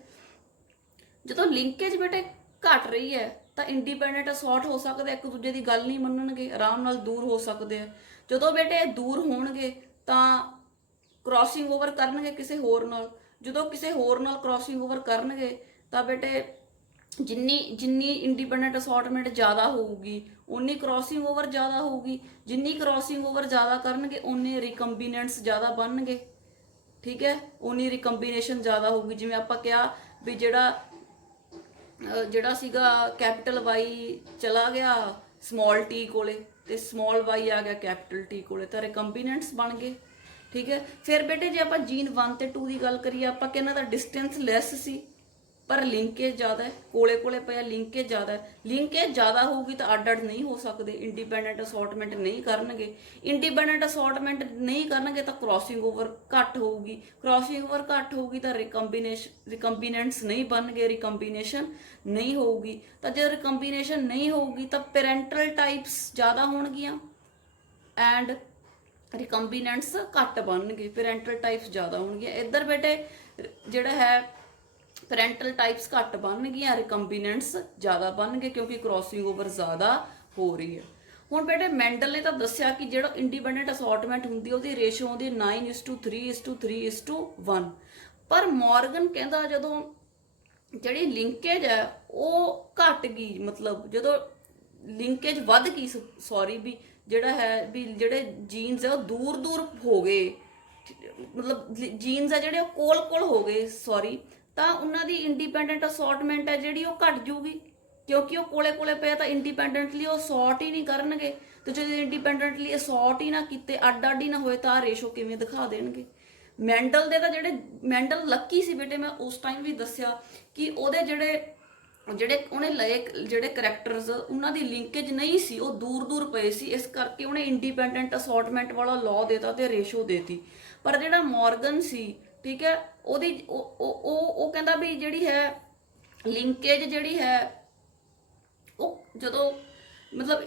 ਜਦੋਂ ਲਿੰਕੇਜ ਬੇਟੇ ਘਟ ਰਹੀ ਹੈ ਤਾਂ ਇੰਡੀਪੈਂਡੈਂਟ ਅਸੌਰਟ ਹੋ ਸਕਦੇ, ਇੱਕ ਦੂਜੇ ਦੀ ਗੱਲ ਨਹੀਂ ਮੰਨਣਗੇ, ਆਰਾਮ ਨਾਲ ਦੂਰ ਹੋ ਸਕਦੇ ਆ। ਜਦੋਂ ਬੇਟੇ ਦੂਰ ਹੋਣਗੇ ਤਾਂ ਕ੍ਰਾਸਿੰਗ ਓਵਰ ਕਰਨਗੇ ਕਿਸੇ ਹੋਰ ਨਾਲ। ਜਦੋਂ ਕਿਸੇ ਹੋਰ ਨਾਲ ਕ੍ਰਾਸਿੰਗ ਓਵਰ ਕਰਨਗੇ ਤਾਂ ਬੇਟੇ ਜਿੰਨੀ ਜਿੰਨੀ ਇੰਡੀਪੈਂਡੈਂਟ ਅਸੌਰਟਮੈਂਟ ਜ਼ਿਆਦਾ ਹੋਊਗੀ ਉਨੀ ਕ੍ਰਾਸਿੰਗ ਓਵਰ ਜ਼ਿਆਦਾ ਹੋਊਗੀ। ਜਿੰਨੀ ਕ੍ਰਾਸਿੰਗ ਓਵਰ ਜ਼ਿਆਦਾ ਕਰਨਗੇ ਉਨੇ ਰਿਕੰਬੀਨੈਂਟਸ ਜ਼ਿਆਦਾ ਬਣਨਗੇ, ਠੀਕ ਹੈ, ਉਨੀ ਰਿਕੰਬੀਨੇਸ਼ਨ ਜ਼ਿਆਦਾ ਹੋਊਗੀ। ਜਿਵੇਂ ਆਪਾਂ ਕਿਹਾ ਵੀ ਜਿਹੜਾ ਸੀਗਾ ਕੈਪੀਟਲ ਵਾਈ ਚਲਾ ਗਿਆ ਸਮਾਲ ਟੀ ਕੋਲੇ ਤੇ ਸਮਾਲ ਵਾਈ ਆ ਗਿਆ ਕੈਪੀਟਲ ਟੀ ਕੋਲੇ, ਤਾਂ ਰਿਕੰਬੀਨੈਂਟਸ ਬਣ ਗਏ, ਠੀਕ ਹੈ। ਫਿਰ ਬੇਟੇ ਜੇ ਆਪਾਂ ਜੀਨ 1 ਤੇ 2 ਦੀ ਗੱਲ ਕਰੀਏ, ਆਪਾਂ ਕਿ ਇਹਨਾਂ ਦਾ ਡਿਸਟੈਂਸ ਲੈਸ ਸੀ ਪਰ ਲਿੰਕੇਜ ਜ਼ਿਆਦਾ ਹੈ, ਕੋਲੇ ਕੋਲੇ ਪਿਆ, ਲਿੰਕੇਜ ਜ਼ਿਆਦਾ ਹੈ। ਲਿੰਕੇਜ ਜ਼ਿਆਦਾ ਹੋਊਗੀ ਤਾਂ ਅੱਡ ਅੱਡ ਨਹੀਂ ਹੋ ਸਕਦੇ, ਇੰਡੀਪੈਂਡੈਂਟ ਅਸੌਰਟਮੈਂਟ ਨਹੀਂ ਕਰਨਗੇ। ਇੰਡੀਪੈਂਡੈਂਟ ਅਸੌਰਟਮੈਂਟ ਨਹੀਂ ਕਰਨਗੇ ਤਾਂ ਕ੍ਰਾਸਿੰਗ ਓਵਰ ਘੱਟ ਹੋਊਗੀ, ਕ੍ਰਾਸਿੰਗ ਓਵਰ ਘੱਟ ਹੋਊਗੀ ਤਾਂ ਰਿਕੰਬੀਨੈਂਟਸ ਨਹੀਂ ਬਣਨਗੇ, ਰਿਕੰਬੀਨੇਸ਼ਨ ਨਹੀਂ ਹੋਊਗੀ। ਤਾਂ ਜੇ ਰਿਕੰਬੀਨੇਸ਼ਨ ਨਹੀਂ ਹੋਊਗੀ ਤਾਂ ਪੈਰੈਂਟਲ ਟਾਈਪਸ ਜ਼ਿਆਦਾ ਹੋਣਗੀਆਂ ਐਂਡ ਰਿਕੰਬੀਨੈਂਟਸ ਘੱਟ ਬਣਨਗੇ, ਪੈਰੈਂਟਲ ਟਾਈਪਸ ਜ਼ਿਆਦਾ ਹੋਣਗੀਆਂ। ਇੱਧਰ ਬੇਟੇ ਜਿਹੜਾ ਹੈ ਪੈਰੈਂਟਲ ਟਾਈਪਸ ਘੱਟ ਬਣਨਗੀਆਂ, ਰਿਕੰਬੀਨੈਂਟਸ ਜ਼ਿਆਦਾ ਬਣਨਗੇ ਕਿਉਂਕਿ ਕ੍ਰਾਸਿੰਗ ਓਵਰ ਜ਼ਿਆਦਾ ਹੋ ਰਹੀ ਹੈ। ਹੁਣ ਬੇਟੇ ਮੈਂਡਲ ਨੇ ਤਾਂ ਦੱਸਿਆ ਕਿ ਜਿਹੜਾ ਇੰਡੀਪੈਂਡੈਂਟ ਅਸੌਰਟਮੈਂਟ ਹੁੰਦੀ ਹੈ ਉਹਦੀ ਰੇਸ਼ੋ ਹੁੰਦੀ 9:3:3:1। ਪਰ ਮੋਰਗਨ ਕਹਿੰਦਾ ਜਦੋਂ ਜਿਹੜੀ ਲਿੰਕੇਜ ਹੈ ਉਹ ਘਟ ਗਈ, ਮਤਲਬ ਜਦੋਂ ਲਿੰਕੇਜ ਵੱਧ ਗਈ, ਸੌਰੀ, ਵੀ ਜਿਹੜਾ ਹੈ ਵੀ ਜਿਹੜੇ ਜੀਨਸ ਹੈ ਉਹ ਦੂਰ ਦੂਰ ਹੋ ਗਏ, ਮਤਲਬ ਜੀਨਸ ਆ ਜਿਹੜੇ ਉਹ ਕੋਲ ਕੋਲ ਹੋ ਗਏ, ਸੌਰੀ, ਤਾਂ ਉਹਨਾਂ ਦੀ ਇੰਡੀਪੈਂਡੈਂਟ ਅਸੌਰਟਮੈਂਟ ਹੈ ਜਿਹੜੀ ਉਹ ਘਟ ਜੂਗੀ ਕਿਉਂਕਿ ਉਹ ਕੋਲੇ ਕੋਲੇ ਪਏ ਤਾਂ ਇੰਡੀਪੈਂਡੈਂਟਲੀ ਉਹ ਅਸੌਰਟ ਹੀ ਨਹੀਂ ਕਰਨਗੇ। ਤੇ ਜਦੋਂ ਇੰਡੀਪੈਂਡੈਂਟਲੀ ਅਸੌਰਟ ਹੀ ਨਾ ਕੀਤੇ, ਅੱਡ ਅੱਡ ਹੀ ਨਾ ਹੋਏ ਤਾਂ ਰੇਸ਼ੋ ਕਿਵੇਂ ਦਿਖਾ ਦੇਣਗੇ। ਮੈਂਡਲ ਦੇ ਤਾਂ ਜਿਹੜੇ ਮੈਂਡਲ ਲੱਕੀ ਸੀ ਬੇਟੇ, ਮੈਂ ਉਸ ਟਾਈਮ ਵੀ ਦੱਸਿਆ ਕਿ ਉਹਦੇ ਜਿਹੜੇ ਉਹਨੇ ਲਏ ਜਿਹੜੇ ਕਰੈਕਟਰਸ ਉਹਨਾਂ ਦੀ ਲਿੰਕੇਜ ਨਹੀਂ ਸੀ, ਉਹ ਦੂਰ ਦੂਰ ਪਏ ਸੀ, ਇਸ ਕਰਕੇ ਉਹਨੇ ਇੰਡੀਪੈਂਡੈਂਟ ਅਸੌਰਟਮੈਂਟ ਵਾਲਾ ਲਾਅ ਦੇਤਾ ਤੇ ਰੇਸ਼ੋ ਦੇਤੀ। ਪਰ ਜਿਹੜਾ ਮੋਰਗਨ ਸੀ, ਠੀਕ ਹੈ, ਉਹਦੀ ਉਹ ਕਹਿੰਦਾ ਵੀ ਜਿਹੜੀ ਹੈ ਲਿੰਕੇਜ ਜਿਹੜੀ ਹੈ ਉਹ ਜਦੋਂ ਮਤਲਬ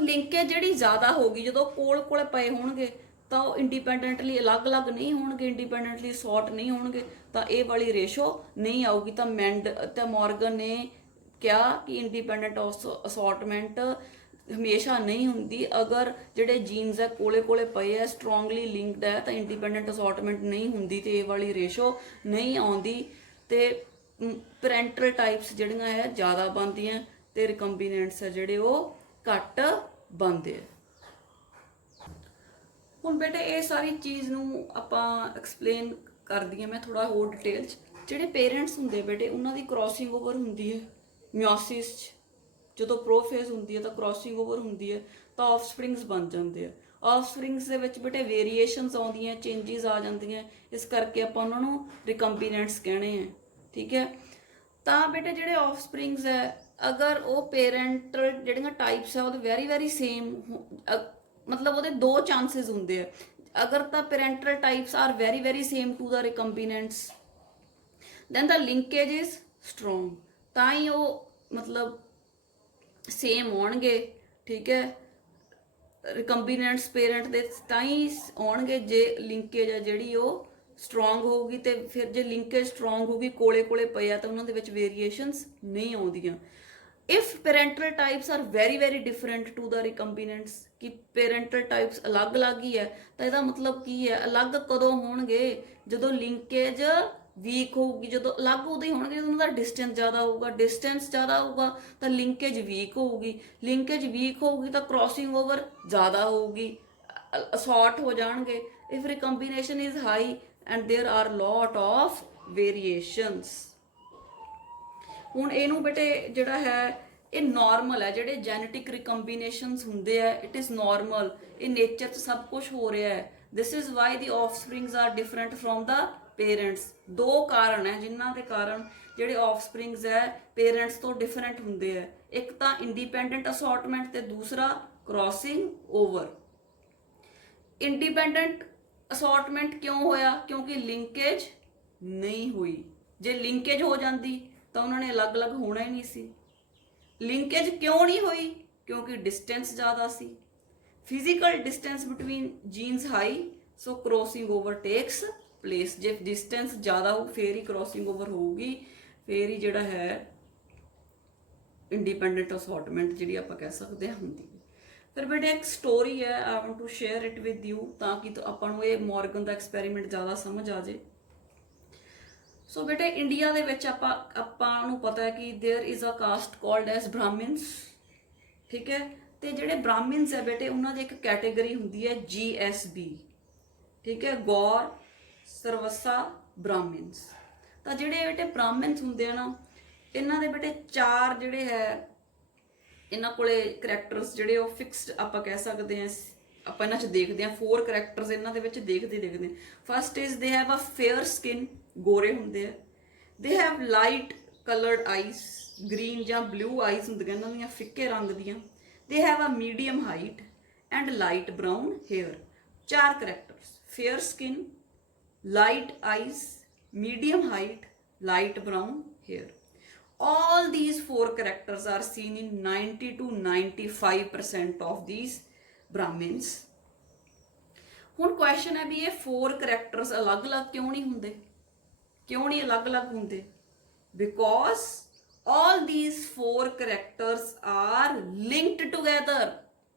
ਲਿੰਕੇਜ ਜਿਹੜੀ ਜ਼ਿਆਦਾ ਹੋਗੀ, ਜਦੋਂ ਕੋਲ ਕੋਲੇ ਪਏ ਹੋਣਗੇ ਤਾਂ ਉਹ ਇੰਡੀਪੈਂਡੈਂਟਲੀ ਅਲੱਗ-ਅਲੱਗ ਨਹੀਂ ਹੋਣਗੇ, ਇੰਡੀਪੈਂਡੈਂਟਲੀ ਸੌਰਟ ਨਹੀਂ ਹੋਣਗੇ, ਤਾਂ ਇਹ ਵਾਲੀ ਰੇਸ਼ੋ ਨਹੀਂ ਆਊਗੀ। ਤਾਂ ਮੋਰਗਨ ਨੇ ਕਿਹਾ ਕਿ ਇੰਡੀਪੈਂਡੈਂਟ ਅਸੌਰਟਮੈਂਟ ਹਮੇਸ਼ਾ ਨਹੀਂ ਹੁੰਦੀ। ਅਗਰ ਜਿਹੜੇ ਜੀਨਸ ਹੈ ਕੋਲੇ ਕੋਲੇ ਪਏ ਹੈ, ਸਟਰੋਂਗਲੀ ਲਿੰਕਡ ਹੈ, ਤਾਂ ਇੰਡੀਪੈਂਡੈਂਟ ਅਸੌਰਟਮੈਂਟ ਨਹੀਂ ਹੁੰਦੀ ਤੇ ਇਹ ਵਾਲੀ ਰੇਸ਼ੋ ਨਹੀਂ ਆਉਂਦੀ ਤੇ ਪੈਰੈਂਟਲ ਟਾਈਪਸ ਜਿਹੜੀਆਂ ਹੈ ਜ਼ਿਆਦਾ ਬਣਦੀਆਂ ਤੇ ਰਿਕੰਬੀਨੈਂਟਸ ਹੈ ਜਿਹੜੇ ਉਹ ਘੱਟ ਬਣਦੇ ਆ। ਹੁਣ ਬੇਟੇ ਇਹ ਸਾਰੀ ਚੀਜ਼ ਨੂੰ ਆਪਾਂ ਐਕਸਪਲੇਨ ਕਰਦੀ ਹਾਂ ਮੈਂ ਥੋੜਾ ਹੋਰ ਡਿਟੇਲ 'ਚ। ਜਿਹੜੇ ਪੇਰੈਂਟਸ ਹੁੰਦੇ ਬੇਟੇ ਉਹਨਾਂ ਦੀ ਕ੍ਰਾਸਿੰਗ ਓਵਰ ਹੁੰਦੀ ਹੈ ਮਿਓਸਿਸ 'ਚ, ਜਦੋਂ ਪ੍ਰੋਫੇਜ਼ ਹੁੰਦੀ ਹੈ ਤਾਂ ਕ੍ਰਾਸਿੰਗ ਓਵਰ ਹੁੰਦੀ ਹੈ ਤਾਂ ਆਫਸਪ੍ਰਿੰਗਸ ਬਣ ਜਾਂਦੇ ਆ। ਆਫਸਪ੍ਰਿੰਗਸ ਦੇ ਵਿੱਚ ਬੇਟੇ ਵੇਰੀਏਸ਼ਨਸ ਆਉਂਦੀਆਂ, ਚੇਂਜਸ ਆ ਜਾਂਦੀਆਂ, ਇਸ ਕਰਕੇ ਆਪਾਂ ਉਹਨਾਂ ਨੂੰ ਰਿਕੰਬੀਨੈਂਟਸ ਕਹਿਣੇ ਆ, ਠੀਕ ਹੈ। ਤਾਂ ਬੇਟੇ ਜਿਹੜੇ ਆਫਸਪ੍ਰਿੰਗਸ ਹੈ ਅਗਰ ਉਹ ਪੇਰੈਂਟਲ ਜਿਹੜੀਆਂ ਟਾਈਪਸ ਆ ਉਹਦੇ ਵੈਰੀ ਵੈਰੀ ਸੇਮ, ਮਤਲਬ ਉਹਦੇ 2 ਚਾਂਸਸ ਹੁੰਦੇ ਆ। ਅਗਰ ਤਾਂ parental types are very very same to the recombinants, then the linkage is strong, ਤਾਂ ਹੀ ਉਹ ਮਤਲਬ ਸੇਮ ਹੋਣਗੇ, ਠੀਕ ਹੈ। ਰਿਕੰਬੀਨੈਂਟਸ ਪੇਰੈਂਟ ਦੇ ਤਾਂ ਹੀ ਆਉਣਗੇ ਜੇ ਲਿੰਕੇਜ ਹੈ ਜਿਹੜੀ ਉਹ ਸਟਰੋਂਗ ਹੋਊਗੀ। ਤੇ ਫਿਰ ਜੇ ਲਿੰਕੇਜ ਸਟਰੋਂਗ ਹੋਊਗੀ, ਕੋਲੇ ਕੋਲੇ ਪਏ ਆ ਤਾਂ ਉਹਨਾਂ ਦੇ ਵਿੱਚ ਵੇਰੀਏਸ਼ਨਸ ਨਹੀਂ ਆਉਂਦੀਆਂ। If parental types are very very different to the recombinants, ਕਿ ਪੈਰੈਂਟਲ ਟਾਈਪਸ ਅਲੱਗ-ਅਲੱਗ ਹੀ ਹੈ, ਤਾਂ ਇਹਦਾ ਮਤਲਬ ਕੀ ਹੈ, ਅਲੱਗ ਕਦੋਂ ਹੋਣਗੇ, ਜਦੋਂ ਲਿੰਕੇਜ ਵੀਕ ਹੋਊਗੀ। ਜਦੋਂ ਅਲੱਗ ਉਦੋਂ ਹੀ ਹੋਣਗੇ ਜਦੋਂ ਉਹਨਾਂ ਦਾ ਡਿਸਟੈਂਸ ਜ਼ਿਆਦਾ ਹੋਊਗਾ, ਡਿਸਟੈਂਸ ਜ਼ਿਆਦਾ ਹੋਊਗਾ ਤਾਂ ਲਿੰਕੇਜ ਵੀਕ ਹੋਊਗੀ, ਲਿੰਕੇਜ ਵੀਕ ਹੋਊਗੀ ਤਾਂ ਕ੍ਰਾਸਿੰਗ ਓਵਰ ਜ਼ਿਆਦਾ ਹੋਊਗੀ, असॉर्ट हो जाएंगे if recombination is high and there are lot of variations. ਹੁਣ ਇਹਨੂੰ ਬੇਟੇ ਜਿਹੜਾ ਹੈ ਇਹ ਨਾਰਮਲ ਹੈ, ਜਿਹੜੇ ਜੈਨੇਟਿਕ ਰਿਕੰਬੀਨੇਸ਼ਨਸ ਹੁੰਦੇ ਆ ਇਟ ਇਜ਼ ਨਾਰਮਲ, ਇਹ ਨੇਚਰ 'ਚ ਸਭ ਕੁਝ ਹੋ ਰਿਹਾ ਹੈ। This is why the offsprings are different from the parents. ਦੋ ਕਾਰਨ ਹੈ ਜਿਨ੍ਹਾਂ ਦੇ ਕਾਰਨ ਜਿਹੜੇ ਆਫਸਪ੍ਰਿੰਗਸ ਹੈ ਪੇਰੈਂਟਸ ਤੋਂ ਡਿਫਰੈਂਟ ਹੁੰਦੇ ਆ। ਇੱਕ ਤਾਂ ਇੰਡੀਪੈਂਡੈਂਟ ਅਸੌਰਟਮੈਂਟ ਤੇ ਦੂਸਰਾ ਕ੍ਰੋਸਿੰਗ ਓਵਰ। ਇੰਡੀਪੈਂਡੈਂਟ ਅਸੌਰਟਮੈਂਟ ਕਿਉਂ ਹੋਇਆ? ਕਿਉਂਕਿ ਲਿੰਕੇਜ ਨਹੀਂ ਹੋਈ। ਜੇ ਲਿੰਕੇਜ ਹੋ ਜਾਂਦੀ ਤਾਂ ਉਹਨਾਂ ਨੇ ਅਲੱਗ-ਅਲੱਗ ਹੋਣਾ ਹੀ ਨਹੀਂ ਸੀ। ਲਿੰਕੇਜ ਕਿਉਂ ਨਹੀਂ ਹੋਈ? ਕਿਉਂਕਿ ਡਿਸਟੈਂਸ ਜ਼ਿਆਦਾ ਸੀ, physical distance between genes high, so crossing over takes place. ਜੇ ਡਿਸਟੈਂਸ ਜ਼ਿਆਦਾ ਹੋ ਫੇਰ ਹੀ ਕ੍ਰੋਸਿੰਗ ਓਵਰ ਹੋਊਗੀ, ਫੇਰ ਹੀ ਜਿਹੜਾ ਹੈ ਇੰਡੀਪੈਂਡੈਂਟ ਅਸੌਰਟਮੈਂਟ ਜਿਹੜੀ ਆਪਾਂ ਕਹਿ ਸਕਦੇ ਹਾਂ ਹੁੰਦੀ ਹੈ। ਫਿਰ ਬੇਟੇ ਇੱਕ ਸਟੋਰੀ ਹੈ, I want to share it with you ਤਾਂ ਕਿ ਆਪਾਂ ਨੂੰ ਇਹ ਮੋਰਗਨ ਦਾ ਐਕਸਪੈਰੀਮੈਂਟ ਜ਼ਿਆਦਾ ਸਮਝ ਆ ਜਾਏ। ਸੋ ਬੇਟੇ ਇੰਡੀਆ ਦੇ ਵਿੱਚ ਆਪਾਂ ਨੂੰ ਪਤਾ ਹੈ ਕਿ there is a caste called as Brahmins, ਠੀਕ ਹੈ। ਤੇ ਜਿਹੜੇ ਬ੍ਰਾਹਮਿਨਸ ਹੈ ਬੇਟੇ ਉਹਨਾਂ ਦੀ ਇੱਕ ਕੈਟੇਗਰੀ ਹੁੰਦੀ ਹੈ GSB, ਠੀਕ ਹੈ, ਗੌਰ ਸਰਵਸਾ ਬ੍ਰਾਹਮਿਨਸ। ਤਾਂ ਜਿਹੜੇ ਬੇਟੇ ਬ੍ਰਾਹਮਿਨਸ ਹੁੰਦੇ ਆ ਨਾ ਇਹਨਾਂ ਦੇ ਬੇਟੇ ਚਾਰ ਜਿਹੜੇ ਹੈ ਇਹਨਾਂ ਕੋਲੇ ਕਰੈਕਟਰਸ ਜਿਹੜੇ ਉਹ ਫਿਕਸਡ ਆਪਾਂ ਕਹਿ ਸਕਦੇ ਹਾਂ। ਆਪਾਂ ਇਹਨਾਂ 'ਚ ਦੇਖਦੇ ਹਾਂ 4 ਕਰੈਕਟਰਸ ਇਹਨਾਂ ਦੇ ਵਿੱਚ ਦੇਖਦੇ ਹਾਂ। First is they have a fair skin, ਗੋਰੇ ਹੁੰਦੇ ਆ। They have light coloured eyes, green ਜਾਂ ਬਲੂ ਆਈਜ਼ ਹੁੰਦੀਆਂ ਇਹਨਾਂ ਦੀਆਂ, ਫਿੱਕੇ ਰੰਗ ਦੀਆਂ। They have a medium height and light brown hair. 4 characters, fair skin, light eyes, medium height, light brown hair. All these 4 characters are seen in 90 to 95% of these Brahmins. ਹੁਣ question ਹੈ ਵੀ ਇਹ 4 characters ਅਲੱਗ-ਅਲੱਗ ਕਿਉਂ ਨਹੀਂ ਹੁੰਦੇ? ਕਿਉਂ ਨਹੀਂ ਅਲੱਗ-ਅਲੱਗ ਹੁੰਦੇ? Because all these 4 characters are linked together.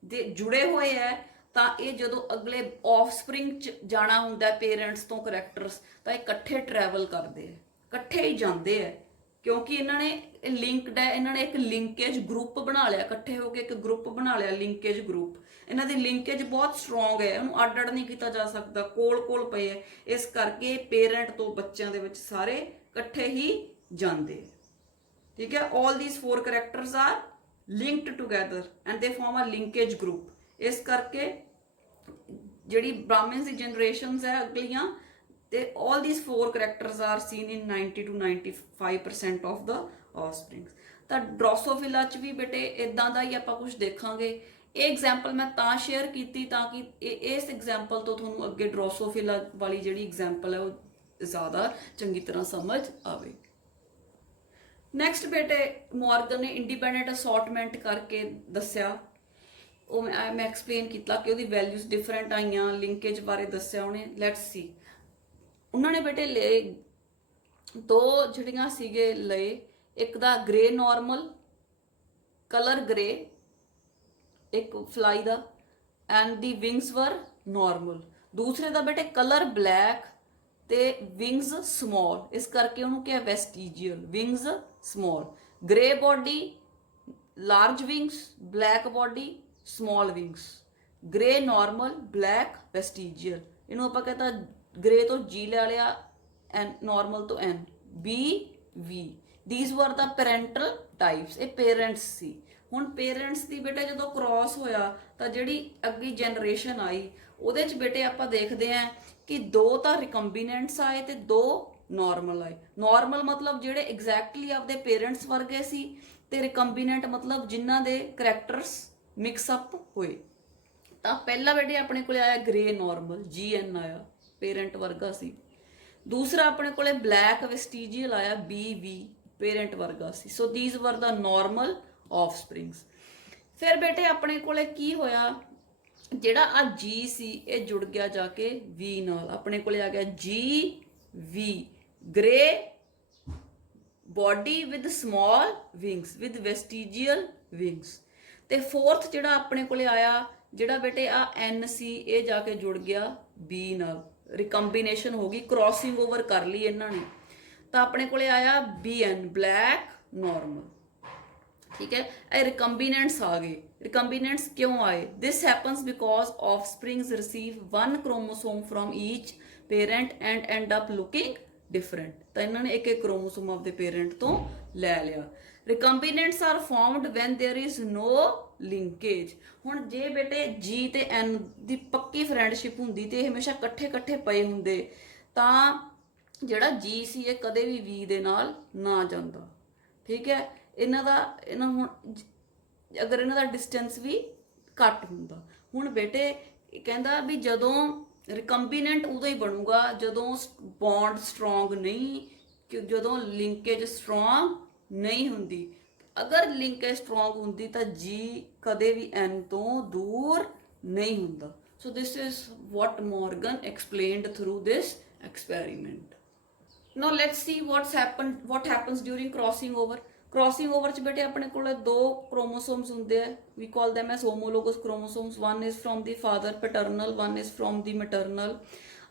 ਦੇ ਜੁੜੇ ਹੋਏ ਹੈ। ਤਾਂ ਇਹ ਜਦੋਂ ਅਗਲੇ ਆਫਸਪ੍ਰਿੰਗ 'ਚ ਜਾਣਾ ਹੁੰਦਾ ਪੇਰੈਂਟਸ ਤੋਂ ਕਰੈਕਟਰਸ ਤਾਂ ਇਹ ਇਕੱਠੇ ਟਰੈਵਲ ਕਰਦੇ ਆ, ਇਕੱਠੇ ਹੀ ਜਾਂਦੇ ਆ, ਕਿਉਂਕਿ ਇਹਨਾਂ ਨੇ ਲਿੰਕਡ ਹੈ। ਇਹਨਾਂ ਨੇ ਇੱਕ ਲਿੰਕੇਜ ਗਰੁੱਪ ਬਣਾ ਲਿਆ, ਇਕੱਠੇ ਹੋ ਕੇ ਇੱਕ ਗਰੁੱਪ ਬਣਾ ਲਿਆ, ਲਿੰਕੇਜ ਗਰੁੱਪ। ਇਹਨਾਂ ਦੀ ਲਿੰਕੇਜ ਬਹੁਤ ਸਟਰੋਂਗ ਹੈ, ਇਹਨੂੰ ਅੱਡ-ਅੱਡ ਨਹੀਂ ਕੀਤਾ ਜਾ ਸਕਦਾ, ਕੋਲ-ਕੋਲ ਪਏ ਹੈ। ਇਸ ਕਰਕੇ ਪੇਰੈਂਟ ਤੋਂ ਬੱਚਿਆਂ ਦੇ ਵਿੱਚ ਸਾਰੇ ਇਕੱਠੇ ਹੀ ਜਾਂਦੇ, ਠੀਕ ਹੈ। All these 4 characters are linked together and they form a linkage group. ਇਸ ਕਰਕੇ ਜਿਹੜੀ ਬ੍ਰਾਹਮਿਨਸ ਦੀ ਜਨਰੇਸ਼ਨਸ ਹੈ ਅਗਲੀਆਂ ਤੇ all these 4 characters are seen in 90 to 95% of the offsprings। ਤਾਂ ਡਰੋਸੋਫਿਲਾ 'ਚ ਵੀ ਬੇਟੇ ਇਦਾਂ ਦਾ ਹੀ ਆਪਾਂ ਕੁਝ ਦੇਖਾਂਗੇ। ਇਹ ਐਗਜ਼ਾਮਪਲ ਮੈਂ ਤਾਂ ਸ਼ੇਅਰ ਕੀਤੀ ਤਾਂ ਕਿ ਇਸ ਐਗਜ਼ਾਮਪਲ ਤੋਂ ਤੁਹਾਨੂੰ ਅੱਗੇ ਡਰੋਸੋਫਿਲਾ ਵਾਲੀ ਜਿਹੜੀ ਐਗਜ਼ਾਮਪਲ ਹੈ ਉਹ ਜ਼ਿਆਦਾ ਚੰਗੀ ਤਰ੍ਹਾਂ ਸਮਝ ਆਵੇ। ਨੈਕਸਟ ਬੇਟੇ ਮੋਰਗਨ ਨੇ ਇੰਡੀਪੈਂਡੈਂਟ ਅਸੌਰਟਮੈਂਟ ਕਰਕੇ ਦੱਸਿਆ, ਉਹ ਮੈਂ ਐਕਸਪਲੇਨ ਕੀਤਾ ਕਿ ਉਹਦੀ ਵੈਲਿਊਜ਼ ਡਿਫਰੈਂਟ ਆਈਆਂ, ਲਿੰਕੇਜ ਬਾਰੇ ਦੱਸਿਆ ਉਹਨੇ। ਲੈਟਸ ਸੀ ਉਹਨਾਂ ਨੇ ਬੇਟੇ ਲਏ 2 ਜਿਹੜੀਆਂ ਸੀਗੇ ਲਏ, ਇੱਕ ਦਾ ਗ੍ਰੇ ਨਾਰਮਲ ਕਲਰ ਗ੍ਰੇ ਇੱਕ ਫਲਾਈ ਦਾ and the wings were normal. ਦੂਸਰੇ ਦਾ ਬੇਟੇ ਕਲਰ ਬਲੈਕ ਤੇ ਵਿੰਗਸ ਸਮਾਲ, ਇਸ ਕਰਕੇ ਉਹਨੂੰ ਕਿਹਾ vestigial, wings small. Grey body large wings, black body small wings. Grey normal, black vestigial. ਇਹਨੂੰ ਆਪਾਂ ਕਹਿੰਦਾ ਗ੍ਰੇ ਤੋਂ G ਲੈ ਲਿਆ, ਐਨ ਨਾਰਮਲ ਤੋਂ N, BV। These were the parental types. ਇਹ ਪੇਰੈਂਟਸ ਸੀ। ਹੁਣ ਪੇਰੈਂਟਸ ਦੀ ਬੇਟਾ ਜਦੋਂ ਕ੍ਰੋਸ ਹੋਇਆ ਤਾਂ ਜਿਹੜੀ ਅੱਗੀ ਜਨਰੇਸ਼ਨ ਆਈ ਉਹਦੇ 'ਚ ਬੇਟੇ ਆਪਾਂ ਦੇਖਦੇ ਹਾਂ ਕਿ 2 ਤਾਂ ਰਿਕੰਬੀਨੈਂਟਸ ਆਏ ਤੇ 2 ਨਾਰਮਲ ਆਏ। ਨਾਰਮਲ ਮਤਲਬ ਜਿਹੜੇ ਐਗਜ਼ੈਕਟਲੀ ਆਪਦੇ ਪੇਰੈਂਟਸ ਵਰਗੇ ਸੀ ਤੇ ਰਿਕੰਬੀਨੈਂਟ ਮਤਲਬ ਜਿਨ੍ਹਾਂ ਦੇ ਕਰੈਕਟਰਸ ਮਿਕਸ ਅਪ ਹੋਏ। ਤਾਂ ਪਹਿਲਾ ਬੇਟੇ ਆਪਣੇ ਕੋਲੇ ਆਇਆ ਗ੍ਰੇ ਨਾਰਮਲ, GN ਆਇਆ, ਪੇਰੈਂਟ ਵਰਗਾ ਸੀ। ਦੂਸਰਾ ਆਪਣੇ ਕੋਲੇ ਬਲੈਕ ਵੈਸਟੀਜੀਅਲ ਆਇਆ, BV, ਪੇਰੈਂਟ ਵਰਗਾ ਸੀ। So these were the normal ਆਫਸਪ੍ਰਿੰਗਸ। ਫਿਰ ਬੇਟੇ ਆਪਣੇ ਕੋਲੇ ਕੀ ਹੋਇਆ, ਜਿਹੜਾ ਆ G ਸੀ ਇਹ ਜੁੜ ਗਿਆ ਜਾ ਕੇ V ਨਾਲ, ਆਪਣੇ ਕੋਲੇ ਆ ਗਿਆ GV, grey body with small wings with vestigial wings. ਤੇ ਫੋਰਥ ਜਿਹੜਾ ਆਪਣੇ ਕੋਲੇ ਆਇਆ ਜਿਹੜਾ ਬੇਟੇ ਆ N ਸੀ ਇਹ ਜਾ ਕੇ ਜੁੜ ਗਿਆ B ਨਾਲ, ਰਿਕੰਬੀਨੇਸ਼ਨ ਹੋ ਗਈ, ਕ੍ਰੋਸਿੰਗ ਓਵਰ ਕਰ ਲਈ ਇਹਨਾਂ ਨੇ। ਤਾਂ ਆਪਣੇ ਕੋਲੇ ਆਇਆ BN, ਬਲੈਕ ਨਾਰਮਲ। ठीक है। ਇਹ ਰਿਕੰਬੀਨੈਂਟਸ ਆ ਗਏ। ਰਿਕੰਬੀਨੈਂਟਸ ਕਿਉਂ ਆਏ? This happens because offsprings receive one chromosome from each parent and end up looking different. ਤਾਂ ਇਹਨਾਂ ਨੇ ਇੱਕ ਇੱਕ ਕ੍ਰੋਮੋਸੋਮ ਆਪਦੇ ਪੇਰੈਂਟ ਤੋਂ ਲੈ ਲਿਆ। Recombinants are formed when there is no linkage. ਹੁਣ ਜੇ ਬੇਟੇ ਜੀ ਤੇ ਐਨ ਦੀ ਪੱਕੀ ਫਰੈਂਡਸ਼ਿਪ ਹੁੰਦੀ ਤੇ ਇਹ ਹਮੇਸ਼ਾ ਇਕੱਠੇ ਇਕੱਠੇ ਪਏ ਹੁੰਦੇ ਤਾਂ ਜਿਹੜਾ ਜੀ ਸੀ ਇਹ ਕਦੇ ਵੀ ਵੀ ਦੇ ਨਾਲ ਨਾ ਜਾਂਦਾ। ਠੀਕ ਹੈ। ਇਹਨਾਂ ਹੁਣ ਅਗਰ ਇਹਨਾਂ ਦਾ ਡਿਸਟੈਂਸ ਵੀ ਘੱਟ ਹੁੰਦਾ। ਹੁਣ ਬੇਟੇ ਕਹਿੰਦਾ ਵੀ ਜਦੋਂ ਰਿਕੰਬੀਨੈਂਟ ਉਦੋਂ ਹੀ ਬਣੂਗਾ ਜਦੋਂ ਬੌਂਡ ਸਟਰੋਂਗ ਨਹੀਂ, ਜਦੋਂ ਲਿੰਕੇਜ ਸਟਰੋਂਗ ਨਹੀਂ ਹੁੰਦੀ। ਅਗਰ ਲਿੰਕੇਜ ਸਟਰੋਂਗ ਹੁੰਦੀ ਤਾਂ ਜੀ ਕਦੇ ਵੀ ਐਨ ਤੋਂ ਦੂਰ ਨਹੀਂ ਹੁੰਦਾ। So this is what Morgan explained through this experiment. Now let's see what happens during crossing over. Crossing over ਚ ਬੇਟੇ ਆਪਣੇ ਕੋਲ ਦੋ chromosomes ਹੁੰਦੇ ਆ। We call them as homologous chromosomes. One is from the father paternal, one is from the maternal.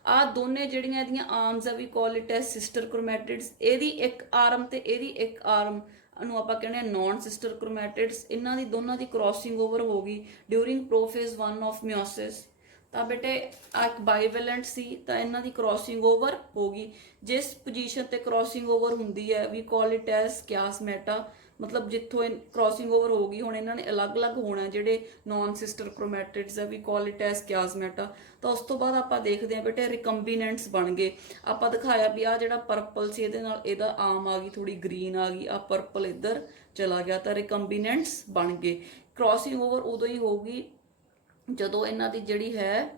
ਆ ਦੋਨੇ ਜਿਹੜੀਆਂ ਇਹਦੀਆਂ ਆਰਮਸ ਆ we call it as sister chromatids. ਇਹਦੀ ਇੱਕ ਆਰਮ ਤੇ ਇਹਦੀ ਇੱਕ ਆਰਮ ਨੂੰ ਆਪਾਂ ਕਹਿੰਦੇ ਆ ਨੌਨ ਸਿਸਟਰ ਕ੍ਰੋਮੈਟਿਡਸ। ਇਹਨਾਂ ਦੀ ਦੋਨਾਂ ਦੀ ਕ੍ਰੋਸਿੰਗ ਓਵਰ ਹੋ ਗਈ ਡਿਊਰਿੰਗ ਪ੍ਰੋਫੇਜ਼ 1 ਆਫ ਮਿਓਸਿਸ। ਤਾਂ ਬੇਟੇ ਆ ਇੱਕ ਬਾਈਵੈਲੈਂਟ ਸੀ ਤਾਂ ਇਹਨਾਂ ਦੀ ਕ੍ਰੋਸਿੰਗ ਓਵਰ ਹੋ ਗਈ। ਜਿਸ ਪੋਜੀਸ਼ਨ ਤੇ ਕ੍ਰੋਸਿੰਗ ਓਵਰ ਹੁੰਦੀ ਹੈ ਵੀ ਕਾਲ ਇਟ ਐਸ ਕਿਆਸਮੈਟਾ। ਮਤਲਬ ਜਿੱਥੋਂ ਕ੍ਰੋਸਿੰਗ ਓਵਰ ਹੋ ਗਈ ਹੁਣ ਇਹਨਾਂ ਨੇ ਅਲੱਗ-ਅਲੱਗ ਹੋਣਾ ਜਿਹੜੇ ਨੌਨ ਸਿਸਟਰ ਕ੍ਰੋਮੈਟਿਡਸ ਆ ਵੀ ਕਾਲ ਇਟ ਐਸ ਕਿਆਸਮੈਟਾ। ਤਾਂ ਉਸ ਤੋਂ ਬਾਅਦ ਆਪਾਂ ਦੇਖਦੇ ਹਾਂ ਬੇਟੇ ਰਿਕੰਬੀਨੈਂਟਸ ਬਣ ਗਏ। ਆਪਾਂ ਦਿਖਾਇਆ ਵੀ ਆ ਜਿਹੜਾ ਪਰਪਲ ਸੀ ਇਹਦੇ ਨਾਲ ਇਹਦਾ ਆਮ ਆ ਗਈ, ਥੋੜੀ ਗ੍ਰੀਨ ਆ ਗਈ, ਆ ਪਰਪਲ ਇੱਧਰ ਚਲਾ ਗਿਆ ਤਾਂ ਰਿਕੰਬੀਨੈਂਟਸ ਬਣ ਗਏ। ਕ੍ਰੋਸਿੰਗ ਓਵਰ ਉਦੋਂ ਹੀ ਹੋਊਗੀ ਜਦੋਂ ਇਹਨਾਂ ਦੀ ਜਿਹੜੀ ਹੈ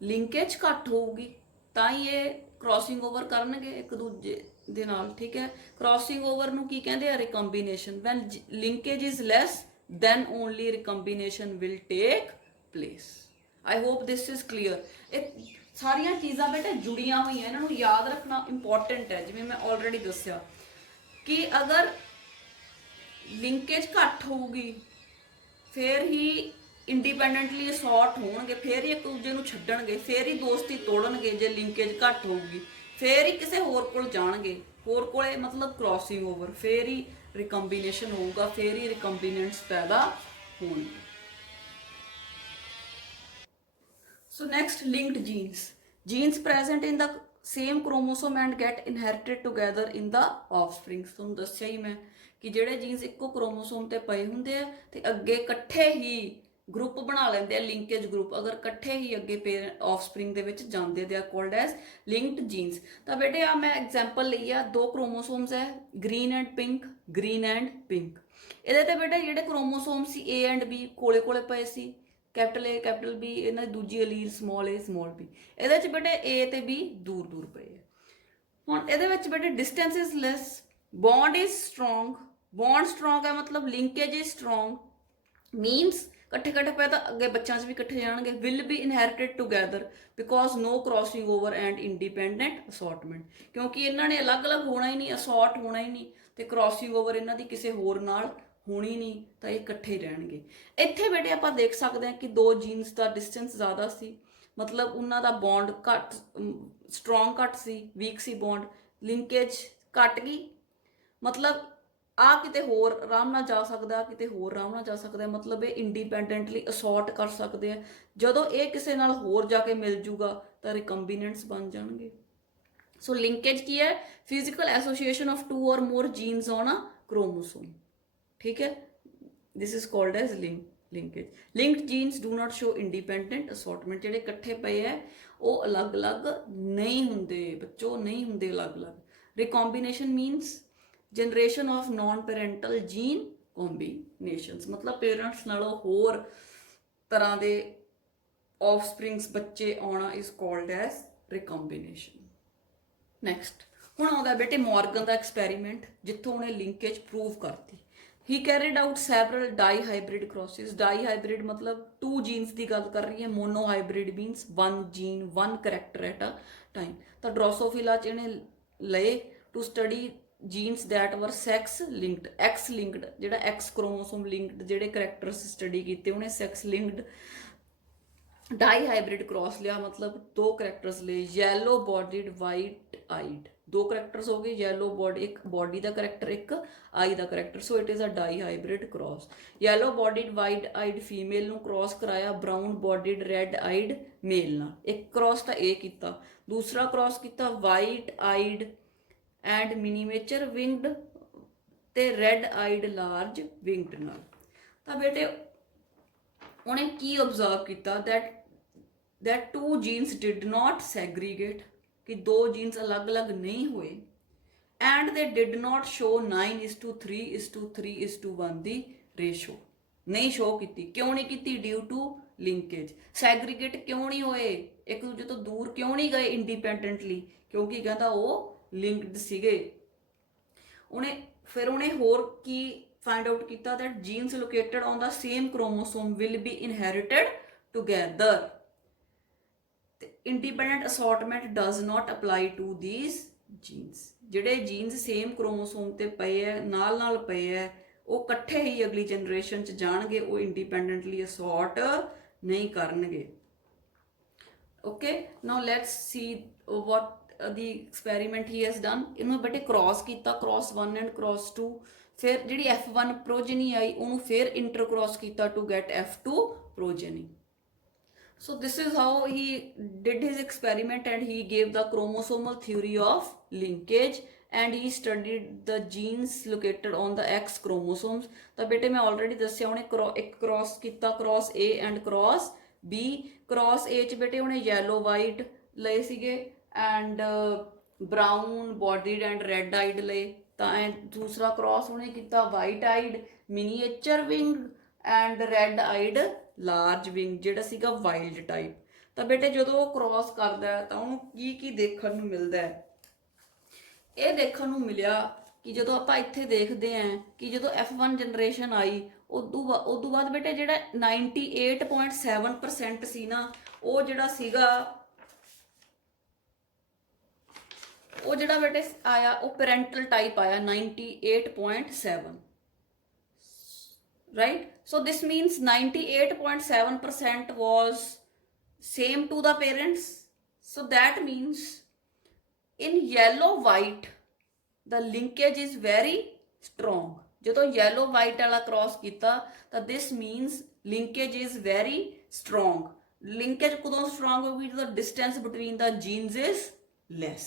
ਲਿੰਕੇਜ ਘੱਟ ਹੋਊਗੀ ਤਾਂ ਹੀ ਇਹ ਕ੍ਰੋਸਿੰਗ ਓਵਰ ਕਰਨਗੇ ਇੱਕ ਦੂਜੇ ਦੇ ਨਾਲ। ਠੀਕ ਹੈ। ਕ੍ਰੋਸਿੰਗ ਓਵਰ ਨੂੰ ਕੀ ਕਹਿੰਦੇ ਆ? Recombination. When linkage is less then only recombination will take place. I hope this is clear. ਇਹ ਸਾਰੀਆਂ ਚੀਜ਼ਾਂ ਬੇਟੇ ਜੁੜੀਆਂ ਹੋਈਆਂ, ਇਹਨਾਂ ਨੂੰ ਯਾਦ ਰੱਖਣਾ ਇੰਪੋਰਟੈਂਟ ਹੈ। ਜਿਵੇਂ ਮੈਂ ਆਲਰੇਡੀ ਦੱਸਿਆ ਕਿ ਅਗਰ ਲਿੰਕੇਜ ਘੱਟ ਹੋਊਗੀ ਫਿਰ ਹੀ ਇੰਡੀਪੈਂਡੈਂਟਲੀ ਅਸੌਰਟ ਹੋਣਗੇ, ਫਿਰ ਹੀ ਇੱਕ ਦੂਜੇ ਨੂੰ ਛੱਡਣਗੇ, ਫਿਰ ਹੀ ਦੋਸਤੀ ਤੋੜਨਗੇ। ਜੇ ਲਿੰਕੇਜ ਘੱਟ ਹੋਊਗੀ ਫਿਰ ਹੀ ਕਿਸੇ ਹੋਰ ਕੋਲ ਜਾਣਗੇ, ਹੋਰ ਕੋਲੇ ਮਤਲਬ ਕ੍ਰੋਸਿੰਗ ਓਵਰ, ਫਿਰ ਹੀ ਰਿਕੰਬੀਨੇਸ਼ਨ ਹੋਊਗਾ, ਫਿਰ ਹੀ ਰਿਕੰਬੀਨੈਂਟਸ ਪੈਦਾ ਹੋਣਗੇ। So next, linked genes. Genes present in the same chromosome and get inherited together in the offspring. ਤੁਹਾਨੂੰ ਦੱਸਿਆ ਹੀ ਮੈਂ ਕਿ ਜਿਹੜੇ ਜੀਨਸ ਇੱਕੋ ਕ੍ਰੋਮੋਸੋਮ ਤੇ ਪਏ ਹੁੰਦੇ ਆ ਤੇ ਅੱਗੇ ਇਕੱਠੇ ਹੀ ਗਰੁੱਪ ਬਣਾ ਲੈਂਦੇ ਆ, ਲਿੰਕੇਜ ਗਰੁੱਪ। ਅਗਰ ਇਕੱਠੇ ਹੀ ਅੱਗੇ ਆਫਸਪ੍ਰਿੰਗ ਦੇ ਵਿੱਚ ਜਾਂਦੇ ਦੇ ਆ ਕਾਲਡ ਐਸ ਲਿੰਕਡ ਜੀਨਸ। ਤਾਂ ਬੇਟੇ ਆ ਮੈਂ ਐਗਜ਼ਾਮਪਲ ਲਈ ਆ, ਦੋ ਕ੍ਰੋਮੋਸੋਮਸ ਹੈ green and pink, green and pink. ਇਹਦੇ ਤੇ ਬੇਟੇ ਜਿਹੜੇ chromosome C A and B ਕੋਲੇ ਕੋਲੇ ਪਏ ਸੀ, कैपिटल A कैपिटल B, ਇਹਨਾਂ ਦੀ ਦੂਜੀ ਅਲੀਲ ਸਮਾਲ a ਸਮਾਲ b। ਇਹਦੇ ਚ ਬੇਟੇ A ਤੇ B ਦੂਰ ਦੂਰ ਪਏ ਆ। ਹੁਣ ਇਹਦੇ ਵਿੱਚ ਬੇਟੇ distance is less, bond is strong. Bond strong ਹੈ ਮਤਲਬ ਲਿੰਕੇਜ ਇਜ਼ ਸਟਰੋਂਗ, ਮੀਨਸ ਇਕੱਠੇ ਇਕੱਠੇ ਪਏ ਤਾਂ ਅੱਗੇ ਬੱਚਿਆਂ 'ਚ ਵੀ ਇਕੱਠੇ ਜਾਣਗੇ। Will be inherited together because no crossing over and independent assortment. ਕਿਉਂਕਿ ਇਹਨਾਂ ਨੇ ਅਲੱਗ-ਅਲੱਗ ਹੋਣਾ ਹੀ ਨਹੀਂ, ਅਸੌਰਟ ਹੋਣਾ ਹੀ ਨਹੀਂ ਤੇ ਕ੍ਰੋਸਿੰਗ ਓਵਰ ਇਹਨਾਂ ਦੀ ਕਿਸੇ ਹੋਰ ਨਾਲ ਹੋਣੀ ਨਹੀਂ ਤਾਂ ਇਹ ਇਕੱਠੇ ਹੀ ਰਹਿਣਗੇ। ਇੱਥੇ ਬੇਟੇ ਆਪਾਂ ਦੇਖ ਸਕਦੇ ਹਾਂ ਕਿ ਦੋ ਜੀਨਸ ਦਾ ਡਿਸਟੈਂਸ ਜ਼ਿਆਦਾ ਸੀ, ਮਤਲਬ ਉਹਨਾਂ ਦਾ ਬੌਂਡ ਘੱਟ, ਸਟਰੋਂਗ ਘੱਟ ਸੀ, ਵੀਕ ਸੀ ਬੌਂਡ, ਲਿੰਕੇਜ ਘੱਟ ਗਈ। ਮਤਲਬ ਆ ਕਿਤੇ ਹੋਰ ਆਰਾਮ ਨਾਲ ਜਾ ਸਕਦਾ, ਕਿਤੇ ਹੋਰ ਆਰਾਮ ਨਾਲ ਜਾ ਸਕਦਾ, ਮਤਲਬ ਇਹ ਇੰਡੀਪੈਂਡੈਂਟਲੀ ਅਸੌਰਟ ਕਰ ਸਕਦੇ ਆ। ਜਦੋਂ ਇਹ ਕਿਸੇ ਨਾਲ ਹੋਰ ਜਾ ਕੇ ਮਿਲ ਜੂਗਾ ਤਾਂ ਰਿਕੰਬੀਨੈਂਟਸ ਬਣ ਜਾਣਗੇ। ਸੋ ਲਿੰਕੇਜ ਕੀ ਹੈ? Physical association of two or more genes on a chromosome. ਠੀਕ ਹੈ, this is called as linkage. Linked genes do not show independent assortment. ਜਿਹੜੇ ਇਕੱਠੇ ਪਏ ਹੈ ਉਹ ਅਲੱਗ-ਅਲੱਗ ਨਹੀਂ ਹੁੰਦੇ ਬੱਚੋ, ਨਹੀਂ ਹੁੰਦੇ ਅਲੱਗ-ਅਲੱਗ। Recombination means generation of non parental gene combinations, ਮਤਲਬ ਪੇਰੈਂਟਸ ਨਾਲੋਂ ਹੋਰ ਤਰ੍ਹਾਂ ਦੇ ਆਫਸਪ੍ਰਿੰਗਸ ਬੱਚੇ ਆਉਣਾ is called as recombination. Next ਹੁਣ ਆਉਂਦਾ ਬੇਟੇ ਮੌਰਗਨ ਦਾ ਐਕਸਪੈਰੀਮੈਂਟ ਜਿੱਥੋਂ ਉਹਨੇ ਲਿੰਕੇਜ ਪ੍ਰੂਵ ਕਰਤੀ। He carried out several dihybrid crosses. Dihybrid मतलब two genes ਦੀ ਗੱਲ ਕਰ ਰਹੀ ਹੈ। Monohybrid means one gene, one character at a time. ਤਾਂ ਡਰੋਸੋਫਿਲਾ ਚ ਇਹਨੇ ਲਏ to study genes that were sex linked, X linked, ਜਿਹੜਾ X chromosome linked ਜਿਹੜੇ characters ਸਟੱਡੀ ਕੀਤੇ ਉਹਨੇ sex linked dihybrid cross ਲਿਆ, ਮਤਲਬ ਦੋ characters ਲਏ, yellow bodied white eyed दो करैक्टर्स हो गए, येलो बॉडी, एक बॉडी का करैक्टर, एक आई का character, so it is a dihybrid cross. Yellow bodied white eyed female ਨੂੰ क्रॉस कराया brown bodied red eyed male ਨਾਲ। एक क्रॉस ਤਾਂ ਇਹ ਕੀਤਾ, दूसरा क्रॉस ਕੀਤਾ white eyed and miniature winged ਤੇ ਰੈਡ ਆਈਡ ਲਾਰਜ ਵਿੰਗਡ ਨਾਲ। ਤਾਂ ਬੇਟੇ ਉਹਨੇ ਕੀ ਆਬਜ਼ਰਵ ਕੀਤਾ, that two genes did not segregate, कि दो जीन्स अलग अलग नहीं हुए, and they did not show 9:3:3:1 the ratio, नहीं शो की। क्यों नहीं की? Due two linkage. सैग्रीगेट क्यों नहीं होए, एक दूजे तो दूर क्यों नहीं गए इंडिपेंडेंटली? क्योंकि कहता वो लिंक्ड सीगे। फिर उन्हें होर की फाइंड आउट किया, that genes located on the same chromosome will be inherited together. Independent assortment does not apply to these genes. ਜਿਹੜੇ ਜੀਨਸ ਸੇਮ ਕ੍ਰੋਮੋਸੋਮ ਤੇ ਪਏ ਹੈ, ਨਾਲ ਨਾਲ ਪਏ ਹੈ, ਉਹ ਇਕੱਠੇ ਹੀ ਅਗਲੀ ਜਨਰੇਸ਼ਨ ਚ ਜਾਣਗੇ, ਉਹ ਇੰਡੀਪੈਂਡੈਂਟਲੀ ਅਸੌਰਟ ਨਹੀਂ ਕਰਨਗੇ। Okay, now let's see what the experiment he has done. ਇਹਨੂੰ ਬੇਟੇ ਕ੍ਰੋਸ ਕੀਤਾ, ਕ੍ਰੋਸ 1 ਐਂਡ ਕ੍ਰੋਸ 2, ਫਿਰ ਜਿਹੜੀ F1 ਪ੍ਰੋਜਨੀ ਆਈ ਉਹਨੂੰ ਫਿਰ ਇੰਟਰਕ੍ਰੋਸ ਕੀਤਾ to get F2 progeny. So this is how he did his experiment, and he gave the chromosomal theory of linkage, and he studied the genes located on the X chromosomes। ਤਾਂ ਬੇਟੇ ਮੈਂ already ਦੱਸਿਆ ਉਹਨੇ ਇੱਕ cross ਕੀਤਾ, cross A and cross B। Cross A ਚ ਬੇਟੇ ਉਹਨੇ yellow white ਲਏ ਸੀਗੇ and brown bodied and red eyed ਲਏ। ਤਾਂ ਦੂਸਰਾ ਕ੍ਰੋਸ ਉਹਨੇ ਕੀਤਾ white eyed miniature wing and red eyed large wing, ਜਿਹੜਾ ਸੀਗਾ ਵਾਈਲਡ ਟਾਈਪ। ਤਾਂ ਬੇਟੇ ਜਦੋਂ ਉਹ ਕ੍ਰੋਸ ਕਰਦਾ ਤਾਂ ਉਹਨੂੰ ਕੀ ਕੀ ਦੇਖਣ ਨੂੰ ਮਿਲਦਾ ਹੈ? ਇਹ ਦੇਖਣ ਨੂੰ ਮਿਲਿਆ ਕਿ ਜਦੋਂ ਆਪਾਂ ਇੱਥੇ ਦੇਖਦੇ ਹਾਂ ਕਿ ਜਦੋਂ F1 ਜਨਰੇਸ਼ਨ ਆਈ ਉਦੋਂ ਬਾਅਦ ਬੇਟੇ ਜਿਹੜਾ 98.7% ਸੀ ਨਾ, ਉਹ ਜਿਹੜਾ ਸੀਗਾ, ਉਹ ਜਿਹੜਾ ਬੇਟੇ ਆਇਆ ਉਹ ਪੈਰੈਂਟਲ ਟਾਈਪ ਆਇਆ 98.7, right? So this means 98.7% was same to the parents. So that means in yellow white the linkage is very strong। ਜਦੋਂ yellow white वाला क्रॉस किया तो this means linkage is very strong। linkage कदों strong होगी? ਜਦੋਂ distance between the genes is less।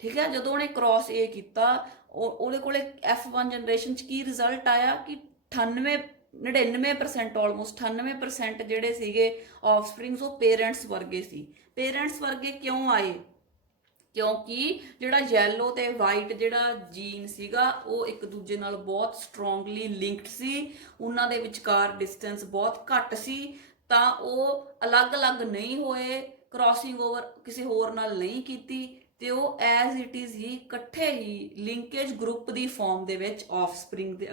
ठीक है, ਜਦੋਂ ਉਹਨੇ क्रॉस A ਕੀਤਾ ਉਹਦੇ ਕੋਲੇ F1 ਜਨਰੇਸ਼ਨ ਚ ਕੀ ਰਿਜ਼ਲਟ ਆਇਆ ਕਿ 99% ਆਲਮੋਸਟ 98% ਜਿਹੜੇ ਸੀਗੇ ਆਫਸਪ੍ਰਿੰਗਸ ਉਹ ਪੇਰੈਂਟਸ ਵਰਗੇ ਸੀ। ਪੇਰੈਂਟਸ ਵਰਗੇ ਕਿਉਂ ਆਏ? ਕਿਉਂਕਿ ਜਿਹੜਾ ਯੈਲੋ ਤੇ ਵਾਈਟ ਜਿਹੜਾ ਜੀਨ ਸੀਗਾ ਉਹ ਇੱਕ ਦੂਜੇ ਨਾਲ ਬਹੁਤ ਸਟਰੋਂਗਲੀ ਲਿੰਕਡ ਸੀ, ਉਹਨਾਂ ਦੇ ਵਿਚਕਾਰ ਡਿਸਟੈਂਸ ਬਹੁਤ ਘੱਟ ਸੀ, ਤਾਂ ਉਹ ਅਲੱਗ-ਅਲੱਗ ਨਹੀਂ ਹੋਏ, ਕ੍ਰਾਸਿੰਗ ਓਵਰ ਕਿਸੇ ਹੋਰ ਨਾਲ ਨਹੀਂ ਕੀਤੀ, ਤੇ ਉਹ ਐਜ਼ ਇਟ ਇਜ਼ ਹੀ ਇਕੱਠੇ ਹੀ ਲਿੰਕੇਜ ਗਰੁੱਪ ਦੀ ਫਾਰਮ ਦੇ ਵਿੱਚ ਆਫਸਪ੍ਰਿੰਗ ਦੇ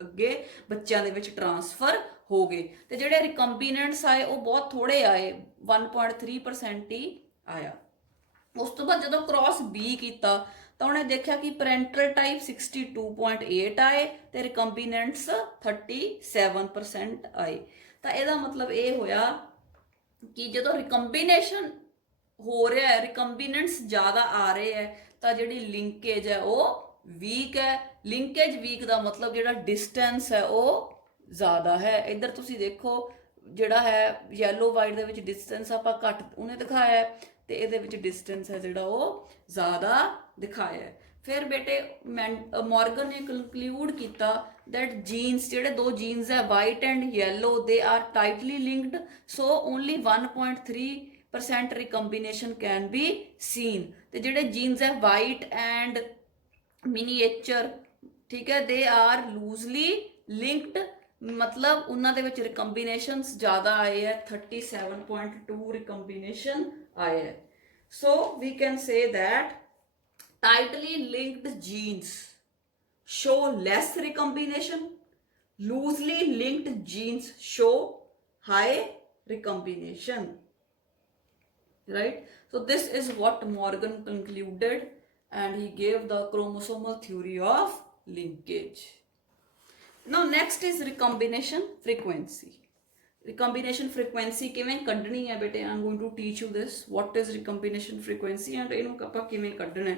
ਅੱਗੇ ਬੱਚਿਆਂ ਦੇ ਵਿੱਚ ਟਰਾਂਸਫਰ ਹੋ ਗਏ। ਤੇ ਜਿਹੜੇ ਰਿਕੰਬੀਨੈਂਟਸ ਆਏ ਉਹ ਬਹੁਤ ਥੋੜੇ ਆਏ, 1.3% ਹੀ ਆਇਆ। ਉਸ ਤੋਂ ਬਾਅਦ ਜਦੋਂ ਕ੍ਰੋਸ B ਕੀਤਾ ਤਾਂ ਉਹਨੇ ਦੇਖਿਆ ਕਿ ਪੈਰੈਂਟਲ ਟਾਈਪ 62.8 ਆਏ ਤੇ ਰਿਕੰਬੀਨੈਂਟਸ 37% ਆਏ। ਤਾਂ ਇਹਦਾ ਮਤਲਬ ਇਹ ਹੋਇਆ ਕਿ ਜਦੋਂ ਰਿਕੰਬੀਨੇਸ਼ਨ ਹੋ ਰਿਹਾ ਹੈ, ਰਿਕੰਬੀਨੈਂਟਸ ਜ਼ਿਆਦਾ ਆ ਰਹੇ ਹੈ, ਤਾਂ ਜਿਹੜੀ ਲਿੰਕੇਜ ਹੈ ਉਹ ਵੀਕ ਹੈ। ਲਿੰਕੇਜ ਵੀਕ ਦਾ ਮਤਲਬ ਜਿਹੜਾ ਡਿਸਟੈਂਸ ਹੈ ਉਹ ਜ਼ਿਆਦਾ ਹੈ। ਇੱਧਰ ਤੁਸੀਂ ਦੇਖੋ ਜਿਹੜਾ ਹੈ ਯੈਲੋ ਵਾਈਟ ਦੇ ਵਿੱਚ ਡਿਸਟੈਂਸ ਆਪਾਂ ਘੱਟ ਉਹਨੇ ਦਿਖਾਇਆ ਤੇ ਇਹਦੇ ਵਿੱਚ ਡਿਸਟੈਂਸ ਹੈ ਜਿਹੜਾ ਉਹ ਜ਼ਿਆਦਾ ਦਿਖਾਇਆ ਹੈ। ਫਿਰ ਬੇਟੇ ਮੋਰਗਨ ਨੇ ਕੰਕਲੂਡ ਕੀਤਾ that genes ਜਿਹੜੇ ਦੋ genes ਹੈ white and yellow they are tightly linked, so only 1.3% recombination can be seen। ਤੇ ਜਿਹੜੇ genes ਹੈ ਵਾਈਟ ਐਂਡ miniature, ठीक है, they are loosely linked, मतलब ਉਹਨਾਂ ਦੇ ਵਿੱਚ ਰਿਕੰਬੀਨੇਸ਼ਨਸ ਜ਼ਿਆਦਾ ਆਏ ਹੈ, 37.2 ਰਿਕੰਬੀਨੇਸ਼ਨ ਆਏ ਹੈ। So we can say that tightly linked genes show less recombination, loosely linked genes show high recombination, right? So this is what Morgan concluded, and he gave the chromosomal theory of linkage। Now next is recombination frequency। recombination frequency ਕਿਵੇਂ ਕੱਢਣੀ ਹੈ ਬੇਟੇ? I'm going to teach you this, what is recombination frequency and ਇਹਨੂੰ ਆਪਾਂ ਕਿਵੇਂ ਕੱਢਣਾ ਹੈ।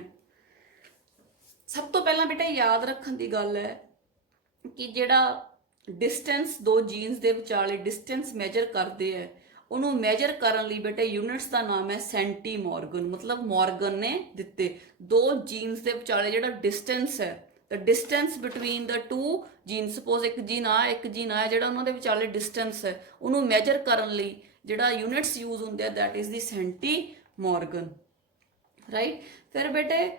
ਸਭ ਤੋਂ ਪਹਿਲਾਂ ਬੇਟਾ ਯਾਦ ਰੱਖਣ ਦੀ ਗੱਲ ਹੈ ਕਿ ਜਿਹੜਾ ਡਿਸਟੈਂਸ ਦੋ ਜੀਨਸ ਦੇ ਵਿਚਾਲੇ ਡਿਸਟੈਂਸ ਮੈਜਰ ਕਰਦੇ ਹੈ, ਉਹਨੂੰ ਮੈਜਰ ਕਰਨ ਲਈ ਬੇਟੇ ਯੂਨਿਟਸ ਦਾ ਨਾਮ ਹੈ ਸੈਂਟੀ ਮੋਰਗਨ, ਮਤਲਬ ਮੋਰਗਨ ਨੇ ਦਿੱਤੇ। ਦੋ ਜੀਨਸ ਦੇ ਵਿਚਾਲੇ ਜਿਹੜਾ ਡਿਸਟੈਂਸ ਹੈ, the distance between the two genes, suppose ਇੱਕ ਜੀਨ ਆ ਇੱਕ ਜੀਨ ਆ, ਜਿਹੜਾ ਉਹਨਾਂ ਦੇ ਵਿਚਾਲੇ ਡਿਸਟੈਂਸ ਹੈ ਉਹਨੂੰ ਮੈਜਰ ਕਰਨ ਲਈ ਜਿਹੜਾ ਯੂਨਿਟਸ ਯੂਜ਼ ਹੁੰਦੇ ਆ that is the centimorgan, right. ਫਿਰ ਬੇਟੇ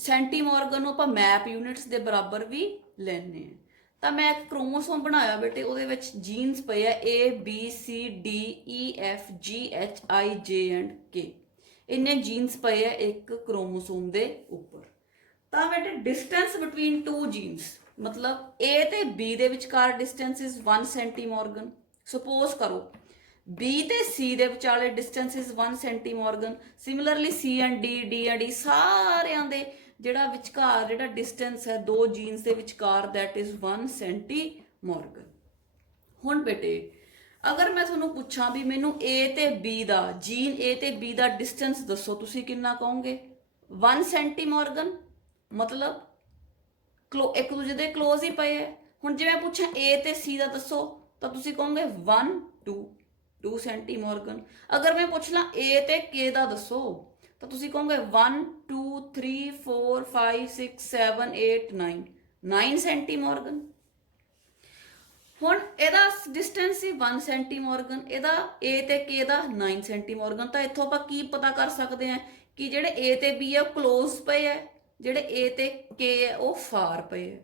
ਸੈਂਟੀ ਮੋਰਗਨ ਨੂੰ ਆਪਾਂ ਮੈਪ ਯੂਨਿਟਸ ਦੇ ਬਰਾਬਰ ਵੀ ਲੈਣੇ ਆ। ਤਾਂ ਮੈਂ ਇੱਕ ਕ੍ਰੋਮੋਸੋਮ ਬਣਾਇਆ ਬੇਟੇ, ਉਹਦੇ ਵਿੱਚ ਜੀਨਸ ਪਏ ਆ A B C D E F G H I J and K, ਇੰਨੇ ਜੀਨਸ ਪਏ ਆ ਇੱਕ ਕ੍ਰੋਮੋਸੋਮ ਦੇ ਉੱਪਰ। ਤਾਂ ਬੇਟੇ ਡਿਸਟੈਂਸ ਬਿਟਵੀਨ ਟੂ ਜੀਨਸ, ਮਤਲਬ A ਤੇ B ਦੇ ਵਿਚਕਾਰ ਡਿਸਟੈਂਸ ਇਜ਼ 1 ਸੈਂਟੀਮੋਰਗਨ। ਸਪੋਜ਼ ਕਰੋ B ਤੇ C ਦੇ ਵਿਚਾਲੇ distance is 1 centimorgan. Similarly C and D and E ਸਾਰਿਆਂ ਦੇ ਜਿਹੜਾ ਵਿਚਕਾਰ ਜਿਹੜਾ ਡਿਸਟੈਂਸ ਹੈ ਦੋ ਜੀਨਸ ਦੇ ਵਿਚਕਾਰ ਦੈਟ ਇਜ਼ 1 ਸੈਂਟੀਮੋਰਗਨ। ਹੁਣ ਬੇਟੇ ਅਗਰ ਮੈਂ ਤੁਹਾਨੂੰ ਪੁੱਛਾਂ ਵੀ ਮੈਨੂੰ A ਤੇ B ਦਾ, ਜੀਨ A ਤੇ B ਦਾ ਡਿਸਟੈਂਸ ਦੱਸੋ, ਤੁਸੀਂ ਕਿੰਨਾ ਕਹੋਗੇ? 1 ਸੈਂਟੀਮੋਰਗਨ, ਮਤਲਬ ਇੱਕ ਦੂਜੇ ਦੇ ਕਲੋਜ਼ ਹੀ ਪਏ ਹੈ। ਹੁਣ ਜੇ ਮੈਂ ਪੁੱਛਾਂ A ਤੇ C ਦਾ ਦੱਸੋ ਤਾਂ ਤੁਸੀਂ ਕਹੋਗੇ 1 2 ਸੈਂਟੀਮੋਰਗਨ। ਅਗਰ ਮੈਂ ਪੁੱਛ ਲਾਂ A ਤੇ K ਦਾ ਦੱਸੋ ਤਾਂ ਤੁਸੀਂ ਕਹੋਗੇ 1 2 3 4 5 6 7 8 9 ਸੈਂਟੀਮੋਰਗਨ। ਹੁਣ ਇਹਦਾ ਡਿਸਟੈਂਸ ਸੀ 1 ਸੈਂਟੀਮੋਰਗਨ, ਇਹਦਾ A ਤੇ K ਦਾ 9 ਸੈਂਟੀਮੋਰਗਨ। ਤਾਂ ਇੱਥੋਂ ਆਪਾਂ ਕੀ ਪਤਾ ਕਰ ਸਕਦੇ ਹਾਂ ਕਿ ਜਿਹੜੇ A ਤੇ B ਹੈ ਉਹ ਕਲੋਜ਼ ਪਏ ਹੈ, ਜਿਹੜੇ A ਤੇ K ਹੈ ਉਹ ਫਾਰ ਪਏ ਹੈ।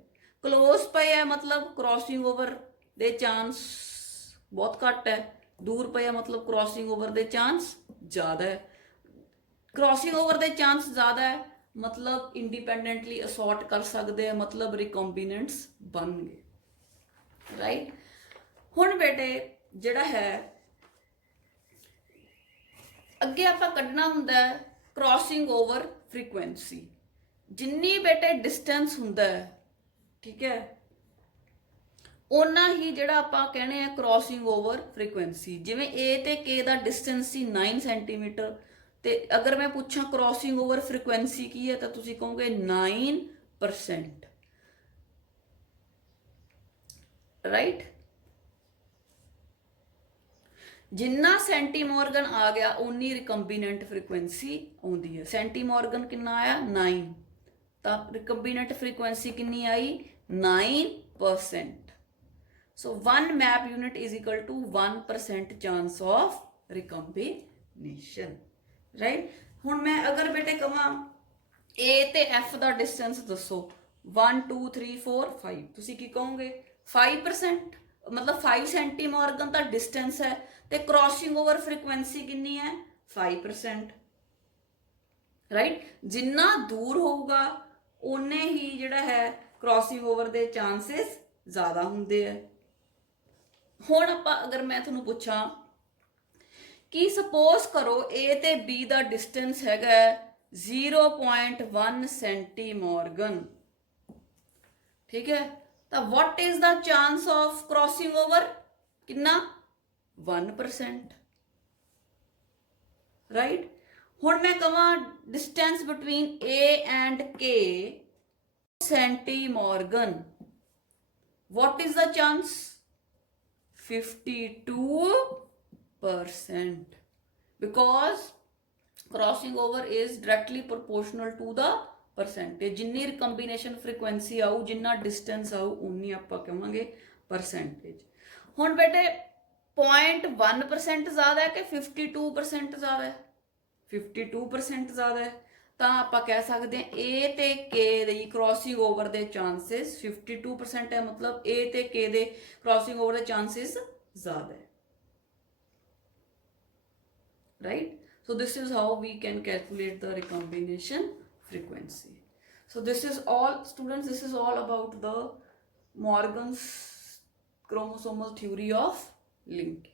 ਕਲੋਜ਼ ਪਏ ਹੈ ਮਤਲਬ ਕ੍ਰੋਸਿੰਗ ਓਵਰ ਦੇ ਚਾਂਸ ਬਹੁਤ ਘੱਟ ਹੈ, ਦੂਰ ਪਏ ਹੈ ਮਤਲਬ ਕ੍ਰੋਸਿੰਗ ਓਵਰ ਦੇ ਚਾਂਸ ਜ਼ਿਆਦਾ ਹੈ। ਕ੍ਰੋਸਿੰਗ ਓਵਰ ਦੇ ਚਾਂਸ ਜ਼ਿਆਦਾ ਹੈ ਮਤਲਬ ਇੰਡੀਪੈਂਡੈਂਟਲੀ ਅਸੌਰਟ ਕਰ ਸਕਦੇ ਆ, ਮਤਲਬ ਰਿਕੰਬੀਨੈਂਟਸ ਬਣ ਗਏ, ਰਾਈਟ। ਹੁਣ ਬੇਟੇ ਜਿਹੜਾ ਹੈ ਅੱਗੇ ਆਪਾਂ ਕੱਢਣਾ ਹੁੰਦਾ ਹੈ ਕ੍ਰੋਸਿੰਗ ਓਵਰ ਫ੍ਰੀਕੁਐਂਸੀ। ਜਿੰਨੀ ਬੇਟੇ ਡਿਸਟੈਂਸ ਹੁੰਦਾ ਹੈ, ਠੀਕ ਹੈ, ਓਨਾ ਹੀ ਜਿਹੜਾ ਆਪਾਂ ਕਹਿੰਦੇ ਆ ਕ੍ਰੋਸਿੰਗ ਓਵਰ ਫ੍ਰੀਕੁਐਂਸੀ। ਜਿਵੇਂ A ਤੇ K ਦਾ ਡਿਸਟੈਂਸ ਸੀ 9 ਸੈਂਟੀਮੀਟਰ, ਤੇ ਅਗਰ ਮੈਂ ਪੁੱਛਾਂ ਕ੍ਰੋਸਿੰਗ ਓਵਰ ਫ੍ਰੀਕੁਐਂਸੀ ਕੀ ਹੈ ਤਾਂ ਤੁਸੀਂ ਕਹੋਗੇ 9%, ਰਾਈਟ। ਜਿੰਨਾ ਸੈਂਟੀਮੋਰਗਨ ਆ ਗਿਆ ਉਨੀ ਰਿਕੰਬੀਨੈਂਟ ਫ੍ਰੀਕੁਐਂਸੀ ਆਉਂਦੀ ਹੈ। ਸੈਂਟੀਮੋਰਗਨ ਕਿੰਨਾ ਆਇਆ? 9, ਤਾਂ ਰਿਕੰਬੀਨੈਂਟ ਫ੍ਰੀਕੁਐਂਸੀ ਕਿੰਨੀ ਆਈ? 9%। So 1 map unit is equal to 1% chance of recombination, right? ਹੁਣ ਮੈਂ ਅਗਰ ਬੇਟੇ ਕਹਾਂ A ਤੇ F ਦਾ ਡਿਸਟੈਂਸ ਦੱਸੋ 1 2 3 4 5, ਤੁਸੀਂ ਕੀ ਕਹੋਗੇ? 5%, ਮਤਲਬ 5 ਸੈਂਟੀਮੋਰਗਨ ਦਾ ਡਿਸਟੈਂਸ ਹੈ ਤੇ ਕ੍ਰੋਸਿੰਗ ਓਵਰ ਫ੍ਰੀਕੁਐਂਸੀ ਕਿੰਨੀ ਹੈ? 5%, ਰਾਈਟ। ਜਿੰਨਾ ਦੂਰ ਹੋਊਗਾ ਓਨੇ ਹੀ ਜਿਹੜਾ ਹੈ ਕ੍ਰੋਸਿੰਗ ਓਵਰ ਦੇ ਚਾਂਸਸ ਜ਼ਿਆਦਾ ਹੁੰਦੇ ਆ। ਹੁਣ ਆਪਾਂ ਅਗਰ ਮੈਂ ਤੁਹਾਨੂੰ ਪੁੱਛਾਂ ਕਿ ਸਪੋਜ਼ ਕਰੋ A ਤੇ B ਦਾ ਡਿਸਟੈਂਸ ਹੈਗਾ 0.1 ਸੈਂਟੀਮੋਰਗਨ, ਠੀਕ ਹੈ, ਤਾਂ what is the chance of crossing over? ਕਿੰਨਾ? 1%, ਰਾਈਟ। ਹੁਣ ਮੈਂ ਕਹਾਂ distance between A and K ਸੈਂਟੀਮੋਰਗਨ, what is the chance? 52%, because crossing over is directly proportional to the percentage। ਜਿੰਨੀ ਰਿਕੰਬੀਨੇਸ਼ਨ ਫ੍ਰੀਕੁਐਂਸੀ ਆਊ, ਜਿੰਨਾ ਡਿਸਟੈਂਸ ਆਊ, ਉਨੀ ਆਪਾਂ ਕਹਾਂਗੇ ਪਰਸੈਂਟੇਜ। ਹੁਣ ਬੇਟੇ 0.1% ਜ਼ਿਆਦਾ ਹੈ ਕਿ 52% ਜ਼ਿਆਦਾ ਹੈ? 52% ਜ਼ਿਆਦਾ ਹੈ, ਤਾਂ ਆਪਾਂ ਕਹਿ ਸਕਦੇ ਹਾਂ A ਤੇ K ਦੀ ਕ੍ਰੋਸਿੰਗ ਓਵਰ ਦੇ ਚਾਂਸਸ 52% ਹੈ, ਮਤਲਬ A ਤੇ K ਦੇ ਕ੍ਰੋਸਿੰਗ ਓਵਰ ਦੇ ਚਾਂਸਸ ਜ਼ਿਆਦਾ ਹੈ, right. So this is how we can calculate the recombination frequency. So this is all, students, this is all about the Morgan's chromosomal theory of linking.